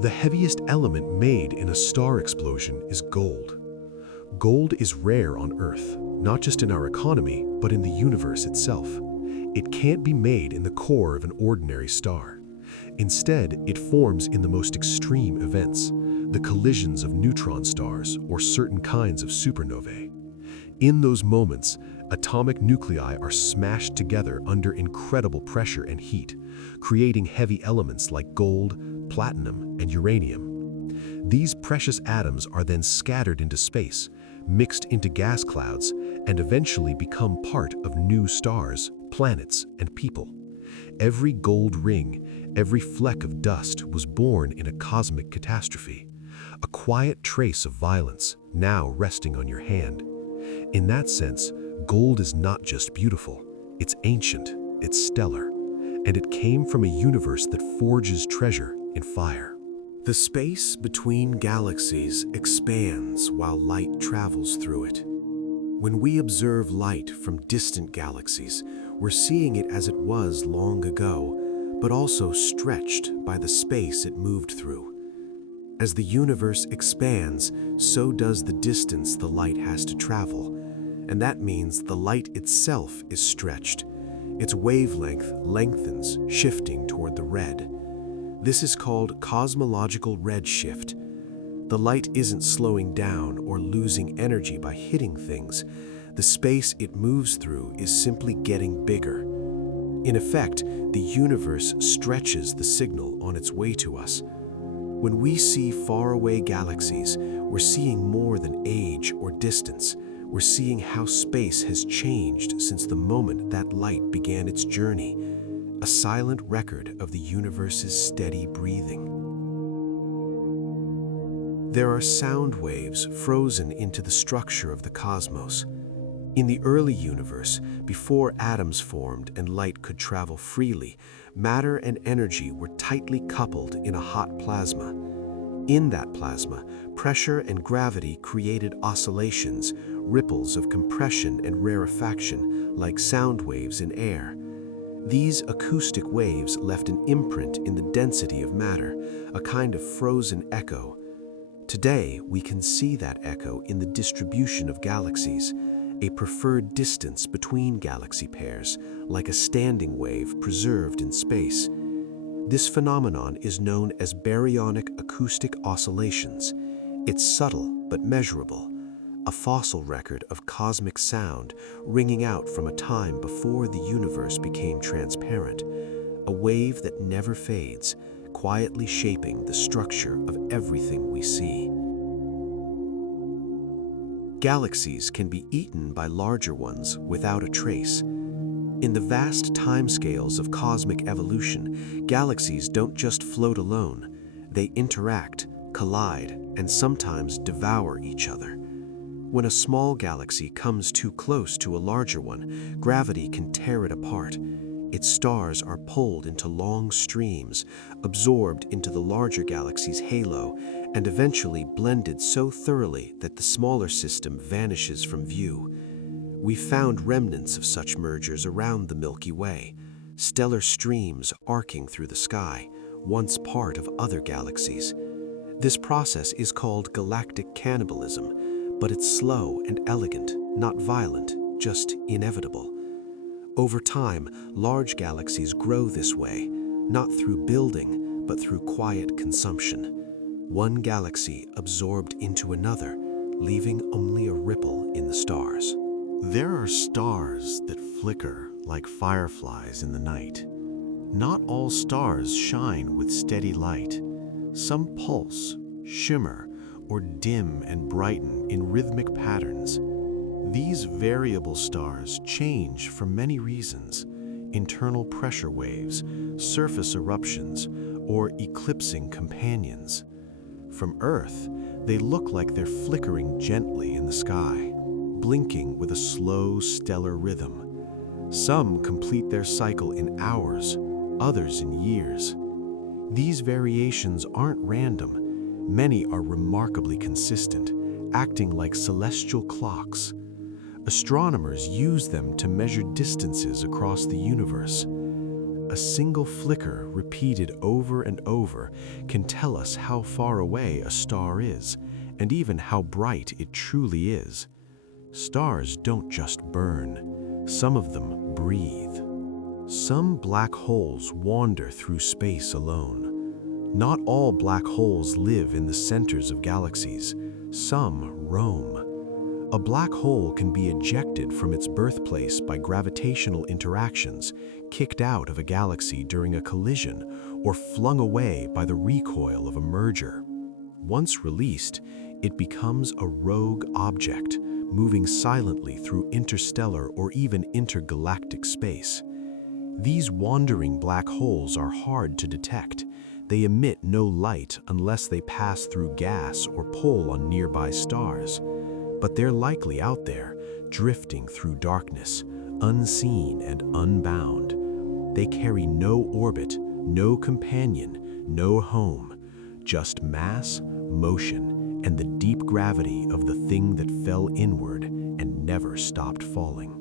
The heaviest element made in a star explosion is gold. Gold is rare on Earth, not just in our economy, but in the universe itself. It can't be made in the core of an ordinary star. Instead, it forms in the most extreme events, the collisions of neutron stars or certain kinds of supernovae. In those moments, atomic nuclei are smashed together under incredible pressure and heat, creating heavy elements like gold, platinum, and uranium. These precious atoms are then scattered into space, mixed into gas clouds, and eventually become part of new stars, planets, and people. Every gold ring, every fleck of dust was born in a cosmic catastrophe, a quiet trace of violence now resting on your hand. In that sense, gold is not just beautiful, it's ancient, it's stellar, and it came from a universe that forges treasure in fire. The space between galaxies expands while light travels through it. When we observe light from distant galaxies, we're seeing it as it was long ago, but also stretched by the space it moved through. As the universe expands, so does the distance the light has to travel, and that means the light itself is stretched. Its wavelength lengthens, shifting toward the red. This is called cosmological redshift. The light isn't slowing down or losing energy by hitting things. The space it moves through is simply getting bigger. In effect, the universe stretches the signal on its way to us. When we see faraway galaxies, we're seeing more than age or distance. We're seeing how space has changed since the moment that light began its journey, a silent record of the universe's steady breathing. There are sound waves frozen into the structure of the cosmos. In the early universe, before atoms formed and light could travel freely, matter and energy were tightly coupled in a hot plasma. In that plasma, pressure and gravity created oscillations, ripples of compression and rarefaction, like sound waves in air. These acoustic waves left an imprint in the density of matter, a kind of frozen echo. Today, we can see that echo in the distribution of galaxies, a preferred distance between galaxy pairs, like a standing wave preserved in space. This phenomenon is known as baryonic acoustic oscillations. It's subtle but measurable, a fossil record of cosmic sound ringing out from a time before the universe became transparent, a wave that never fades, quietly shaping the structure of everything we see. Galaxies can be eaten by larger ones without a trace. In the vast timescales of cosmic evolution, galaxies don't just float alone. They interact, collide, and sometimes devour each other. When a small galaxy comes too close to a larger one, gravity can tear it apart. Its stars are pulled into long streams, absorbed into the larger galaxy's halo, and eventually blended so thoroughly that the smaller system vanishes from view. We found remnants of such mergers around the Milky Way, stellar streams arcing through the sky, once part of other galaxies. This process is called galactic cannibalism, but it's slow and elegant, not violent, just inevitable. Over time, large galaxies grow this way, not through building, but through quiet consumption. One galaxy absorbed into another, leaving only a ripple in the stars. There are stars that flicker like fireflies in the night. Not all stars shine with steady light. Some pulse, shimmer, or dim and brighten in rhythmic patterns. These variable stars change for many reasons: internal pressure waves, surface eruptions, or eclipsing companions. From Earth, they look like they're flickering gently in the sky, blinking with a slow, stellar rhythm. Some complete their cycle in hours, others in years. These variations aren't random. Many are remarkably consistent, acting like celestial clocks. Astronomers use them to measure distances across the universe. A single flicker repeated over and over can tell us how far away a star is, and even how bright it truly is. Stars don't just burn. Some of them breathe. Some black holes wander through space alone. Not all black holes live in the centers of galaxies. Some roam. A black hole can be ejected from its birthplace by gravitational interactions, kicked out of a galaxy during a collision, or flung away by the recoil of a merger. Once released, it becomes a rogue object, moving silently through interstellar or even intergalactic space. These wandering black holes are hard to detect. They emit no light unless they pass through gas or pull on nearby stars. But they're likely out there, drifting through darkness, unseen and unbound. They carry no orbit, no companion, no home, just mass, motion, and the deep gravity of the thing that fell inward and never stopped falling.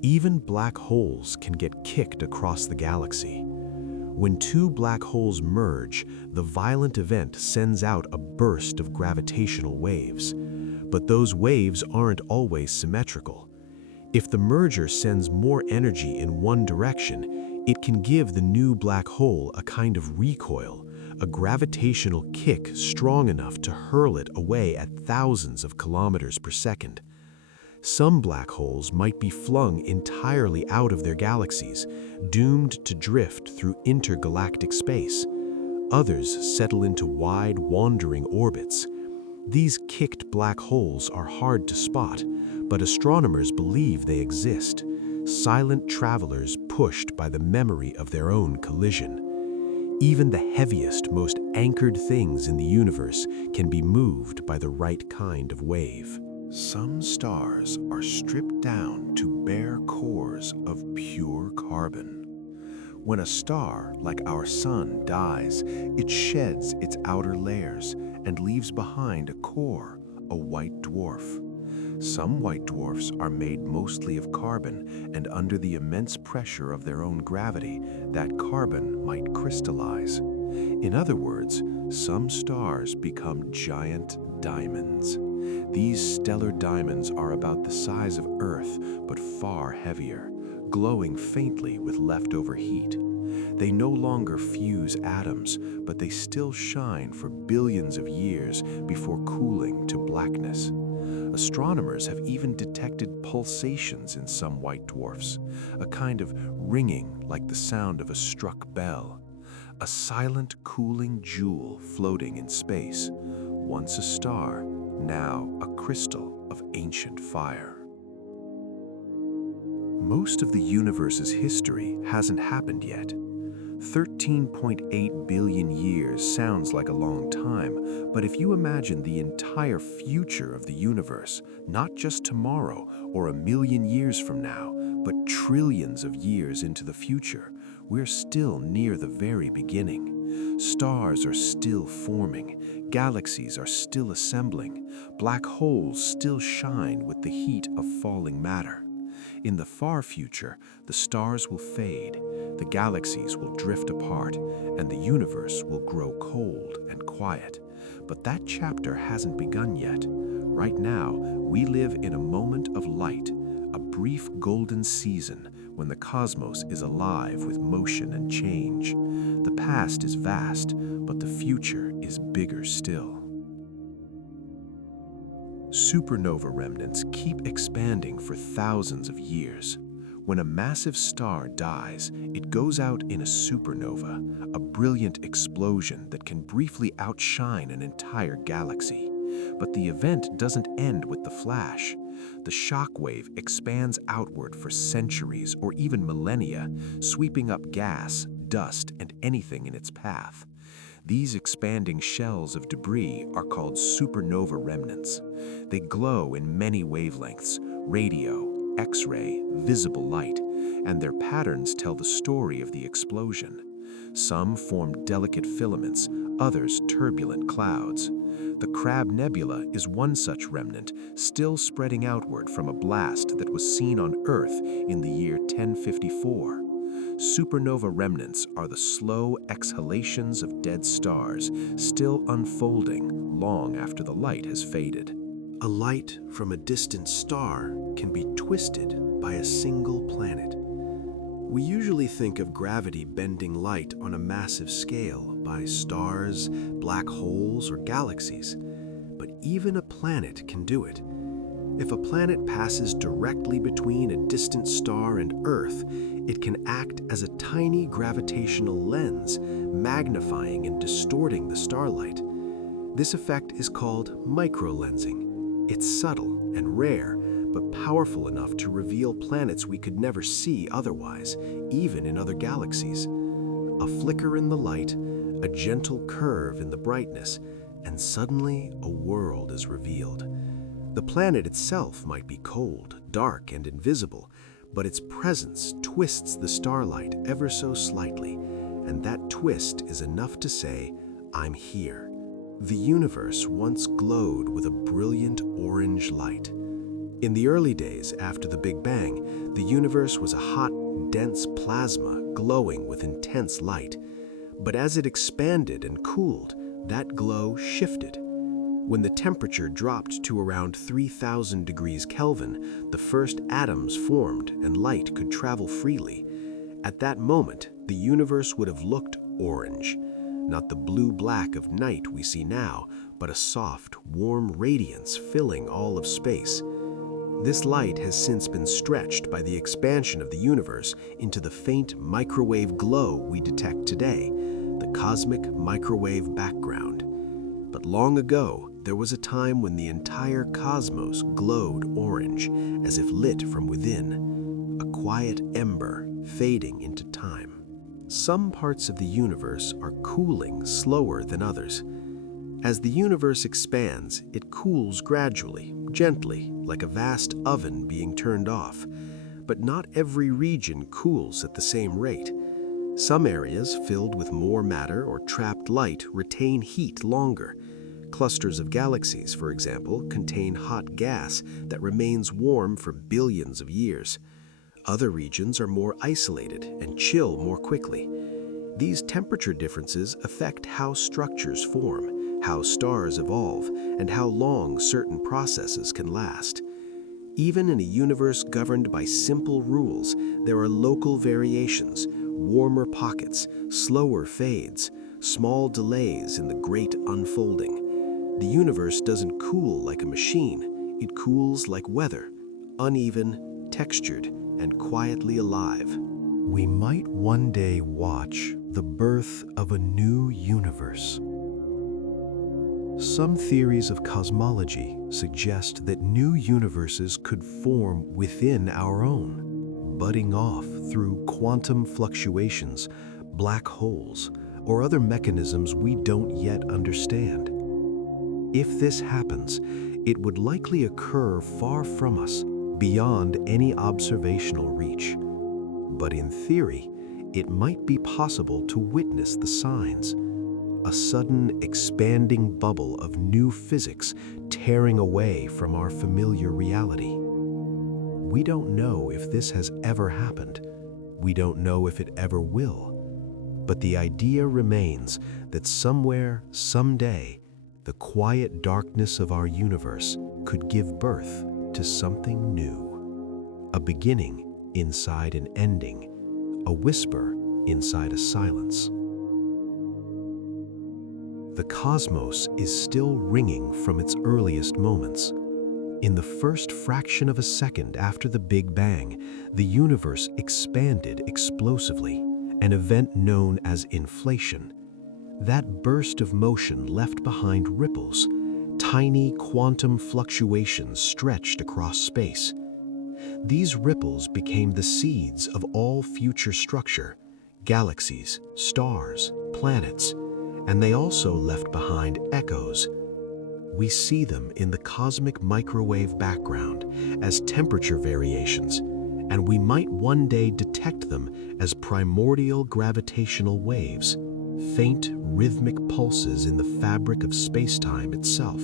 Even black holes can get kicked across the galaxy. When two black holes merge, the violent event sends out a burst of gravitational waves. But those waves aren't always symmetrical. If the merger sends more energy in one direction, it can give the new black hole a kind of recoil, a gravitational kick strong enough to hurl it away at thousands of kilometers per second. Some black holes might be flung entirely out of their galaxies, doomed to drift through intergalactic space. Others settle into wide, wandering orbits. These kicked black holes are hard to spot, but astronomers believe they exist, silent travelers pushed by the memory of their own collision. Even the heaviest, most anchored things in the universe can be moved by the right kind of wave. Some stars are stripped down to bare cores of pure carbon. When a star, like our sun, dies, it sheds its outer layers and leaves behind a core, a white dwarf. Some white dwarfs are made mostly of carbon, and under the immense pressure of their own gravity, that carbon might crystallize. In other words, some stars become giant diamonds. These stellar diamonds are about the size of Earth, but far heavier, glowing faintly with leftover heat. They no longer fuse atoms, but they still shine for billions of years before cooling to blackness. Astronomers have even detected pulsations in some white dwarfs, a kind of ringing like the sound of a struck bell. A silent, cooling jewel floating in space, once a star, now a crystal of ancient fire. Most of the universe's history hasn't happened yet. 13.8 billion years sounds like a long time, but if you imagine the entire future of the universe, not just tomorrow or a million years from now, but trillions of years into the future, we're still near the very beginning. Stars are still forming, galaxies are still assembling, black holes still shine with the heat of falling matter. In the far future, the stars will fade, the galaxies will drift apart, and the universe will grow cold and quiet. But that chapter hasn't begun yet. Right now, we live in a moment of light, a brief golden season when the cosmos is alive with motion and change. The past is vast, but the future is bigger still. Supernova remnants keep expanding for thousands of years. When a massive star dies, it goes out in a supernova, a brilliant explosion that can briefly outshine an entire galaxy. But the event doesn't end with the flash. The shock wave expands outward for centuries or even millennia, sweeping up gas, dust, and anything in its path. These expanding shells of debris are called supernova remnants. They glow in many wavelengths: radio, X-ray, visible light, and their patterns tell the story of the explosion. Some form delicate filaments, others turbulent clouds. The Crab Nebula is one such remnant, still spreading outward from a blast that was seen on Earth in the year 1054. Supernova remnants are the slow exhalations of dead stars, still unfolding long after the light has faded. A light from a distant star can be twisted by a single planet. We usually think of gravity bending light on a massive scale by stars, black holes, or galaxies. But even a planet can do it. If a planet passes directly between a distant star and Earth, it can act as a tiny gravitational lens, magnifying and distorting the starlight. This effect is called microlensing. It's subtle and rare, but powerful enough to reveal planets we could never see otherwise, even in other galaxies. A flicker in the light, a gentle curve in the brightness, and suddenly a world is revealed. The planet itself might be cold, dark, and invisible, but its presence twists the starlight ever so slightly, and that twist is enough to say, "I'm here." The universe once glowed with a brilliant orange light. In the early days after the Big Bang, the universe was a hot, dense plasma glowing with intense light. But as it expanded and cooled, that glow shifted. When the temperature dropped to around 3,000 degrees Kelvin, the first atoms formed and light could travel freely. At that moment, the universe would have looked orange. Not the blue-black of night we see now, but a soft, warm radiance filling all of space. This light has since been stretched by the expansion of the universe into the faint microwave glow we detect today, the cosmic microwave background. But long ago, there was a time when the entire cosmos glowed orange, as if lit from within, a quiet ember fading into time. Some parts of the universe are cooling slower than others. As the universe expands, it cools gradually, gently, like a vast oven being turned off. But not every region cools at the same rate. Some areas filled with more matter or trapped light retain heat longer. Clusters of galaxies, for example, contain hot gas that remains warm for billions of years. Other regions are more isolated and chill more quickly. These temperature differences affect how structures form, how stars evolve, and how long certain processes can last. Even in a universe governed by simple rules, there are local variations, warmer pockets, slower fades, small delays in the great unfolding. The universe doesn't cool like a machine, it cools like weather, uneven, textured, and quietly alive. We might one day watch the birth of a new universe. Some theories of cosmology suggest that new universes could form within our own, budding off through quantum fluctuations, black holes, or other mechanisms we don't yet understand. If this happens, it would likely occur far from us, beyond any observational reach. But in theory, it might be possible to witness the signs. A sudden expanding bubble of new physics tearing away from our familiar reality. We don't know if this has ever happened. We don't know if it ever will. But the idea remains that somewhere, someday, the quiet darkness of our universe could give birth to something new. A beginning inside an ending, a whisper inside a silence. The cosmos is still ringing from its earliest moments. In the first fraction of a second after the Big Bang, the universe expanded explosively, an event known as inflation. That burst of motion left behind ripples, tiny quantum fluctuations stretched across space. These ripples became the seeds of all future structure, galaxies, stars, planets, and they also left behind echoes. We see them in the cosmic microwave background as temperature variations, and we might one day detect them as primordial gravitational waves, faint rhythmic pulses in the fabric of space-time itself.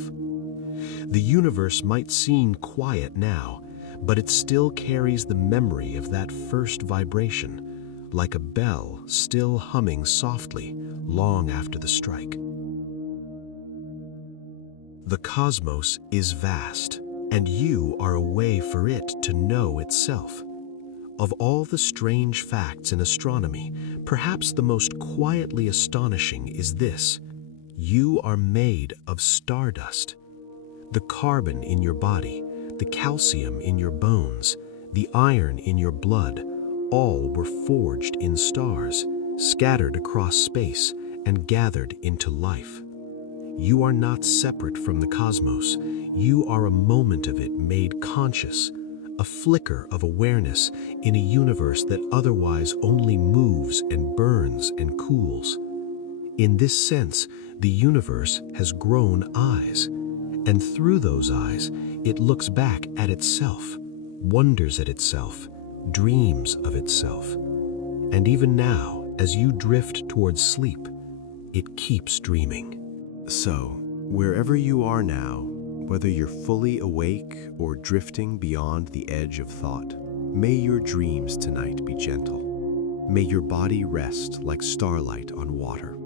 The universe might seem quiet now, but it still carries the memory of that first vibration, like a bell still humming softly long after the strike. The cosmos is vast, and you are a way for it to know itself. Of all the strange facts in astronomy, perhaps the most quietly astonishing is this: you are made of stardust. The carbon in your body, the calcium in your bones, the iron in your blood, all were forged in stars, scattered across space, and gathered into life. You are not separate from the cosmos. You are a moment of it made conscious, a flicker of awareness in a universe that otherwise only moves and burns and cools. In this sense, the universe has grown eyes, and through those eyes, it looks back at itself, wonders at itself, dreams of itself. And even now, as you drift towards sleep, it keeps dreaming. So, wherever you are now, whether you're fully awake or drifting beyond the edge of thought, may your dreams tonight be gentle. May your body rest like starlight on water.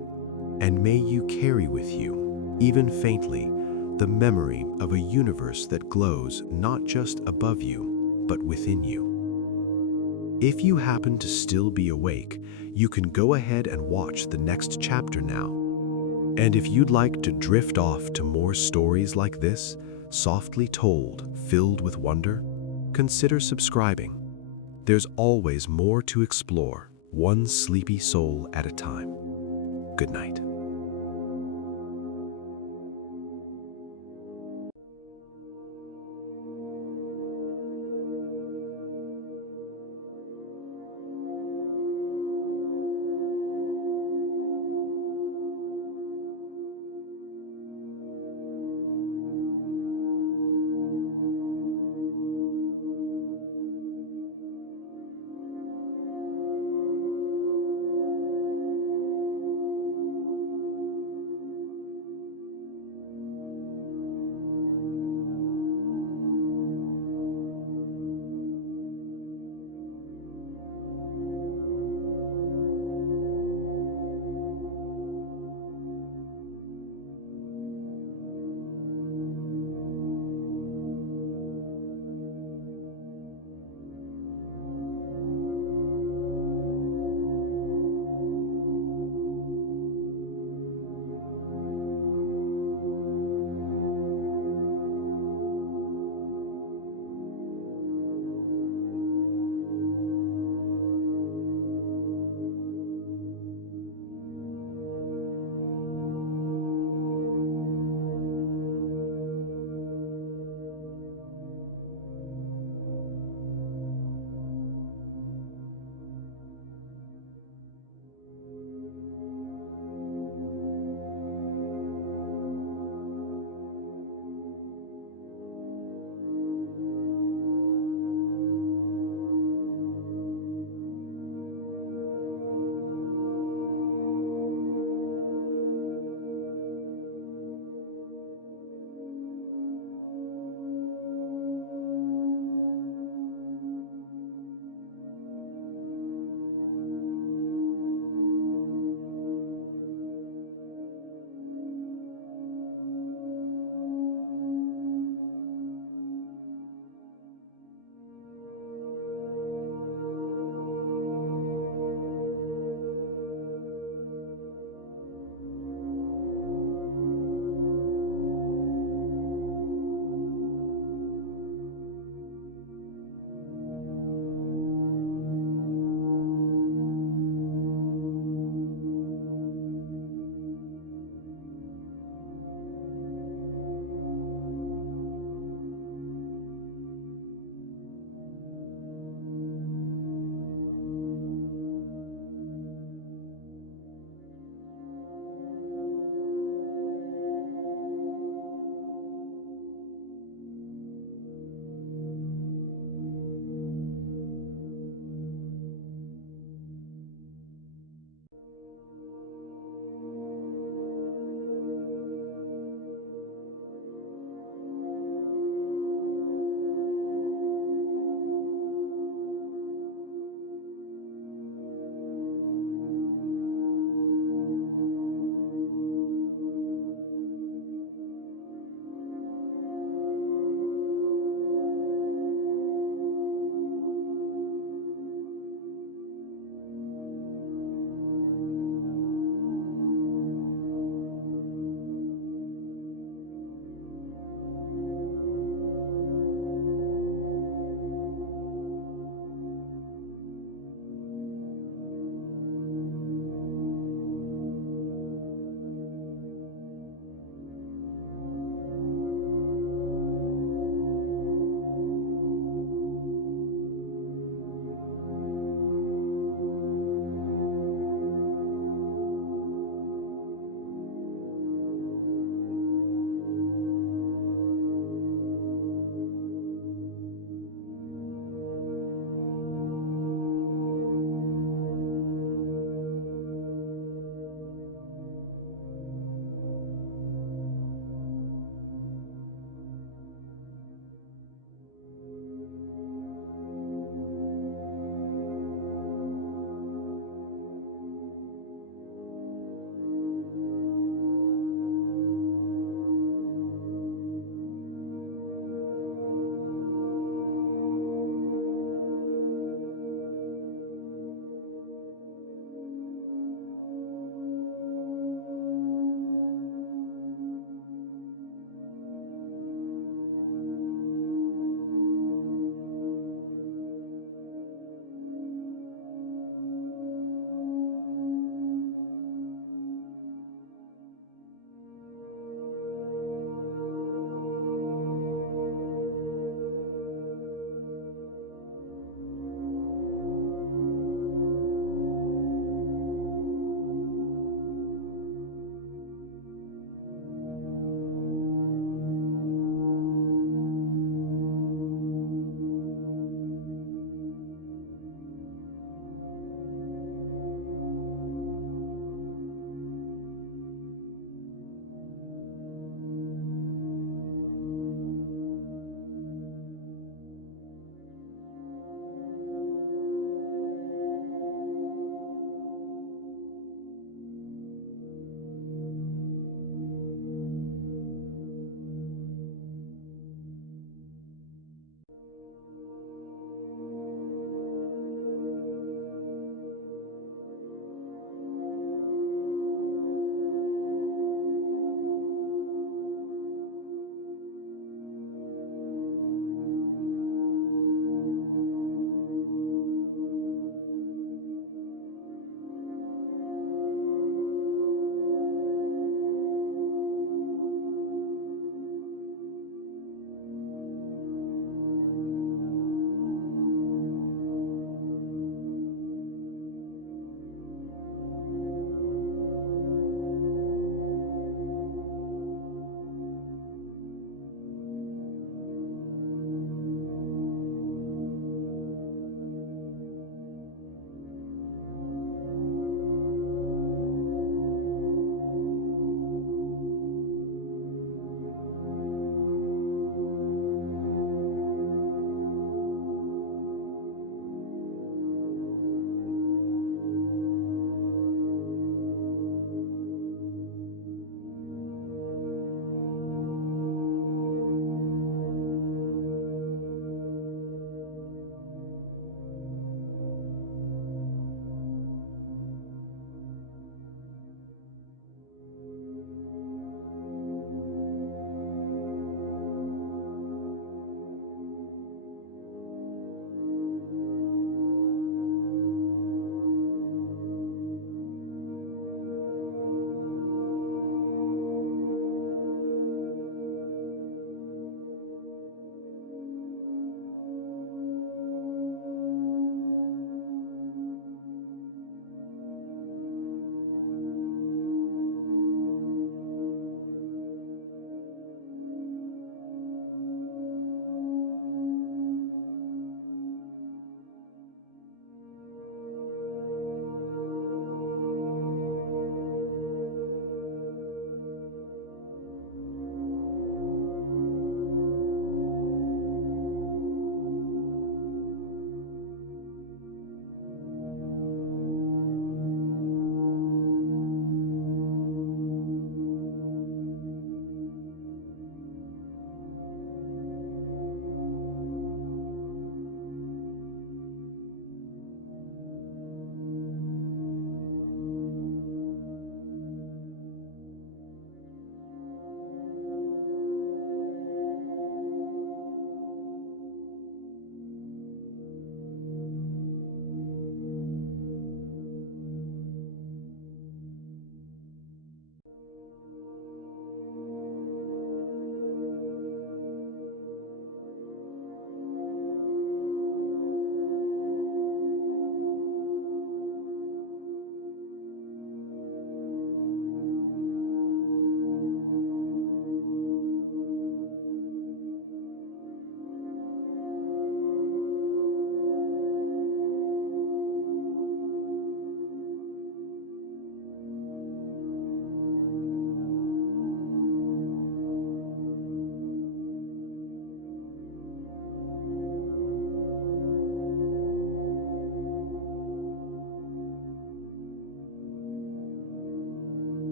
And may you carry with you, even faintly, the memory of a universe that glows not just above you, but within you. If you happen to still be awake, you can go ahead and watch the next chapter now. And if you'd like to drift off to more stories like this, softly told, filled with wonder, consider subscribing. There's always more to explore, one sleepy soul at a time. Good night.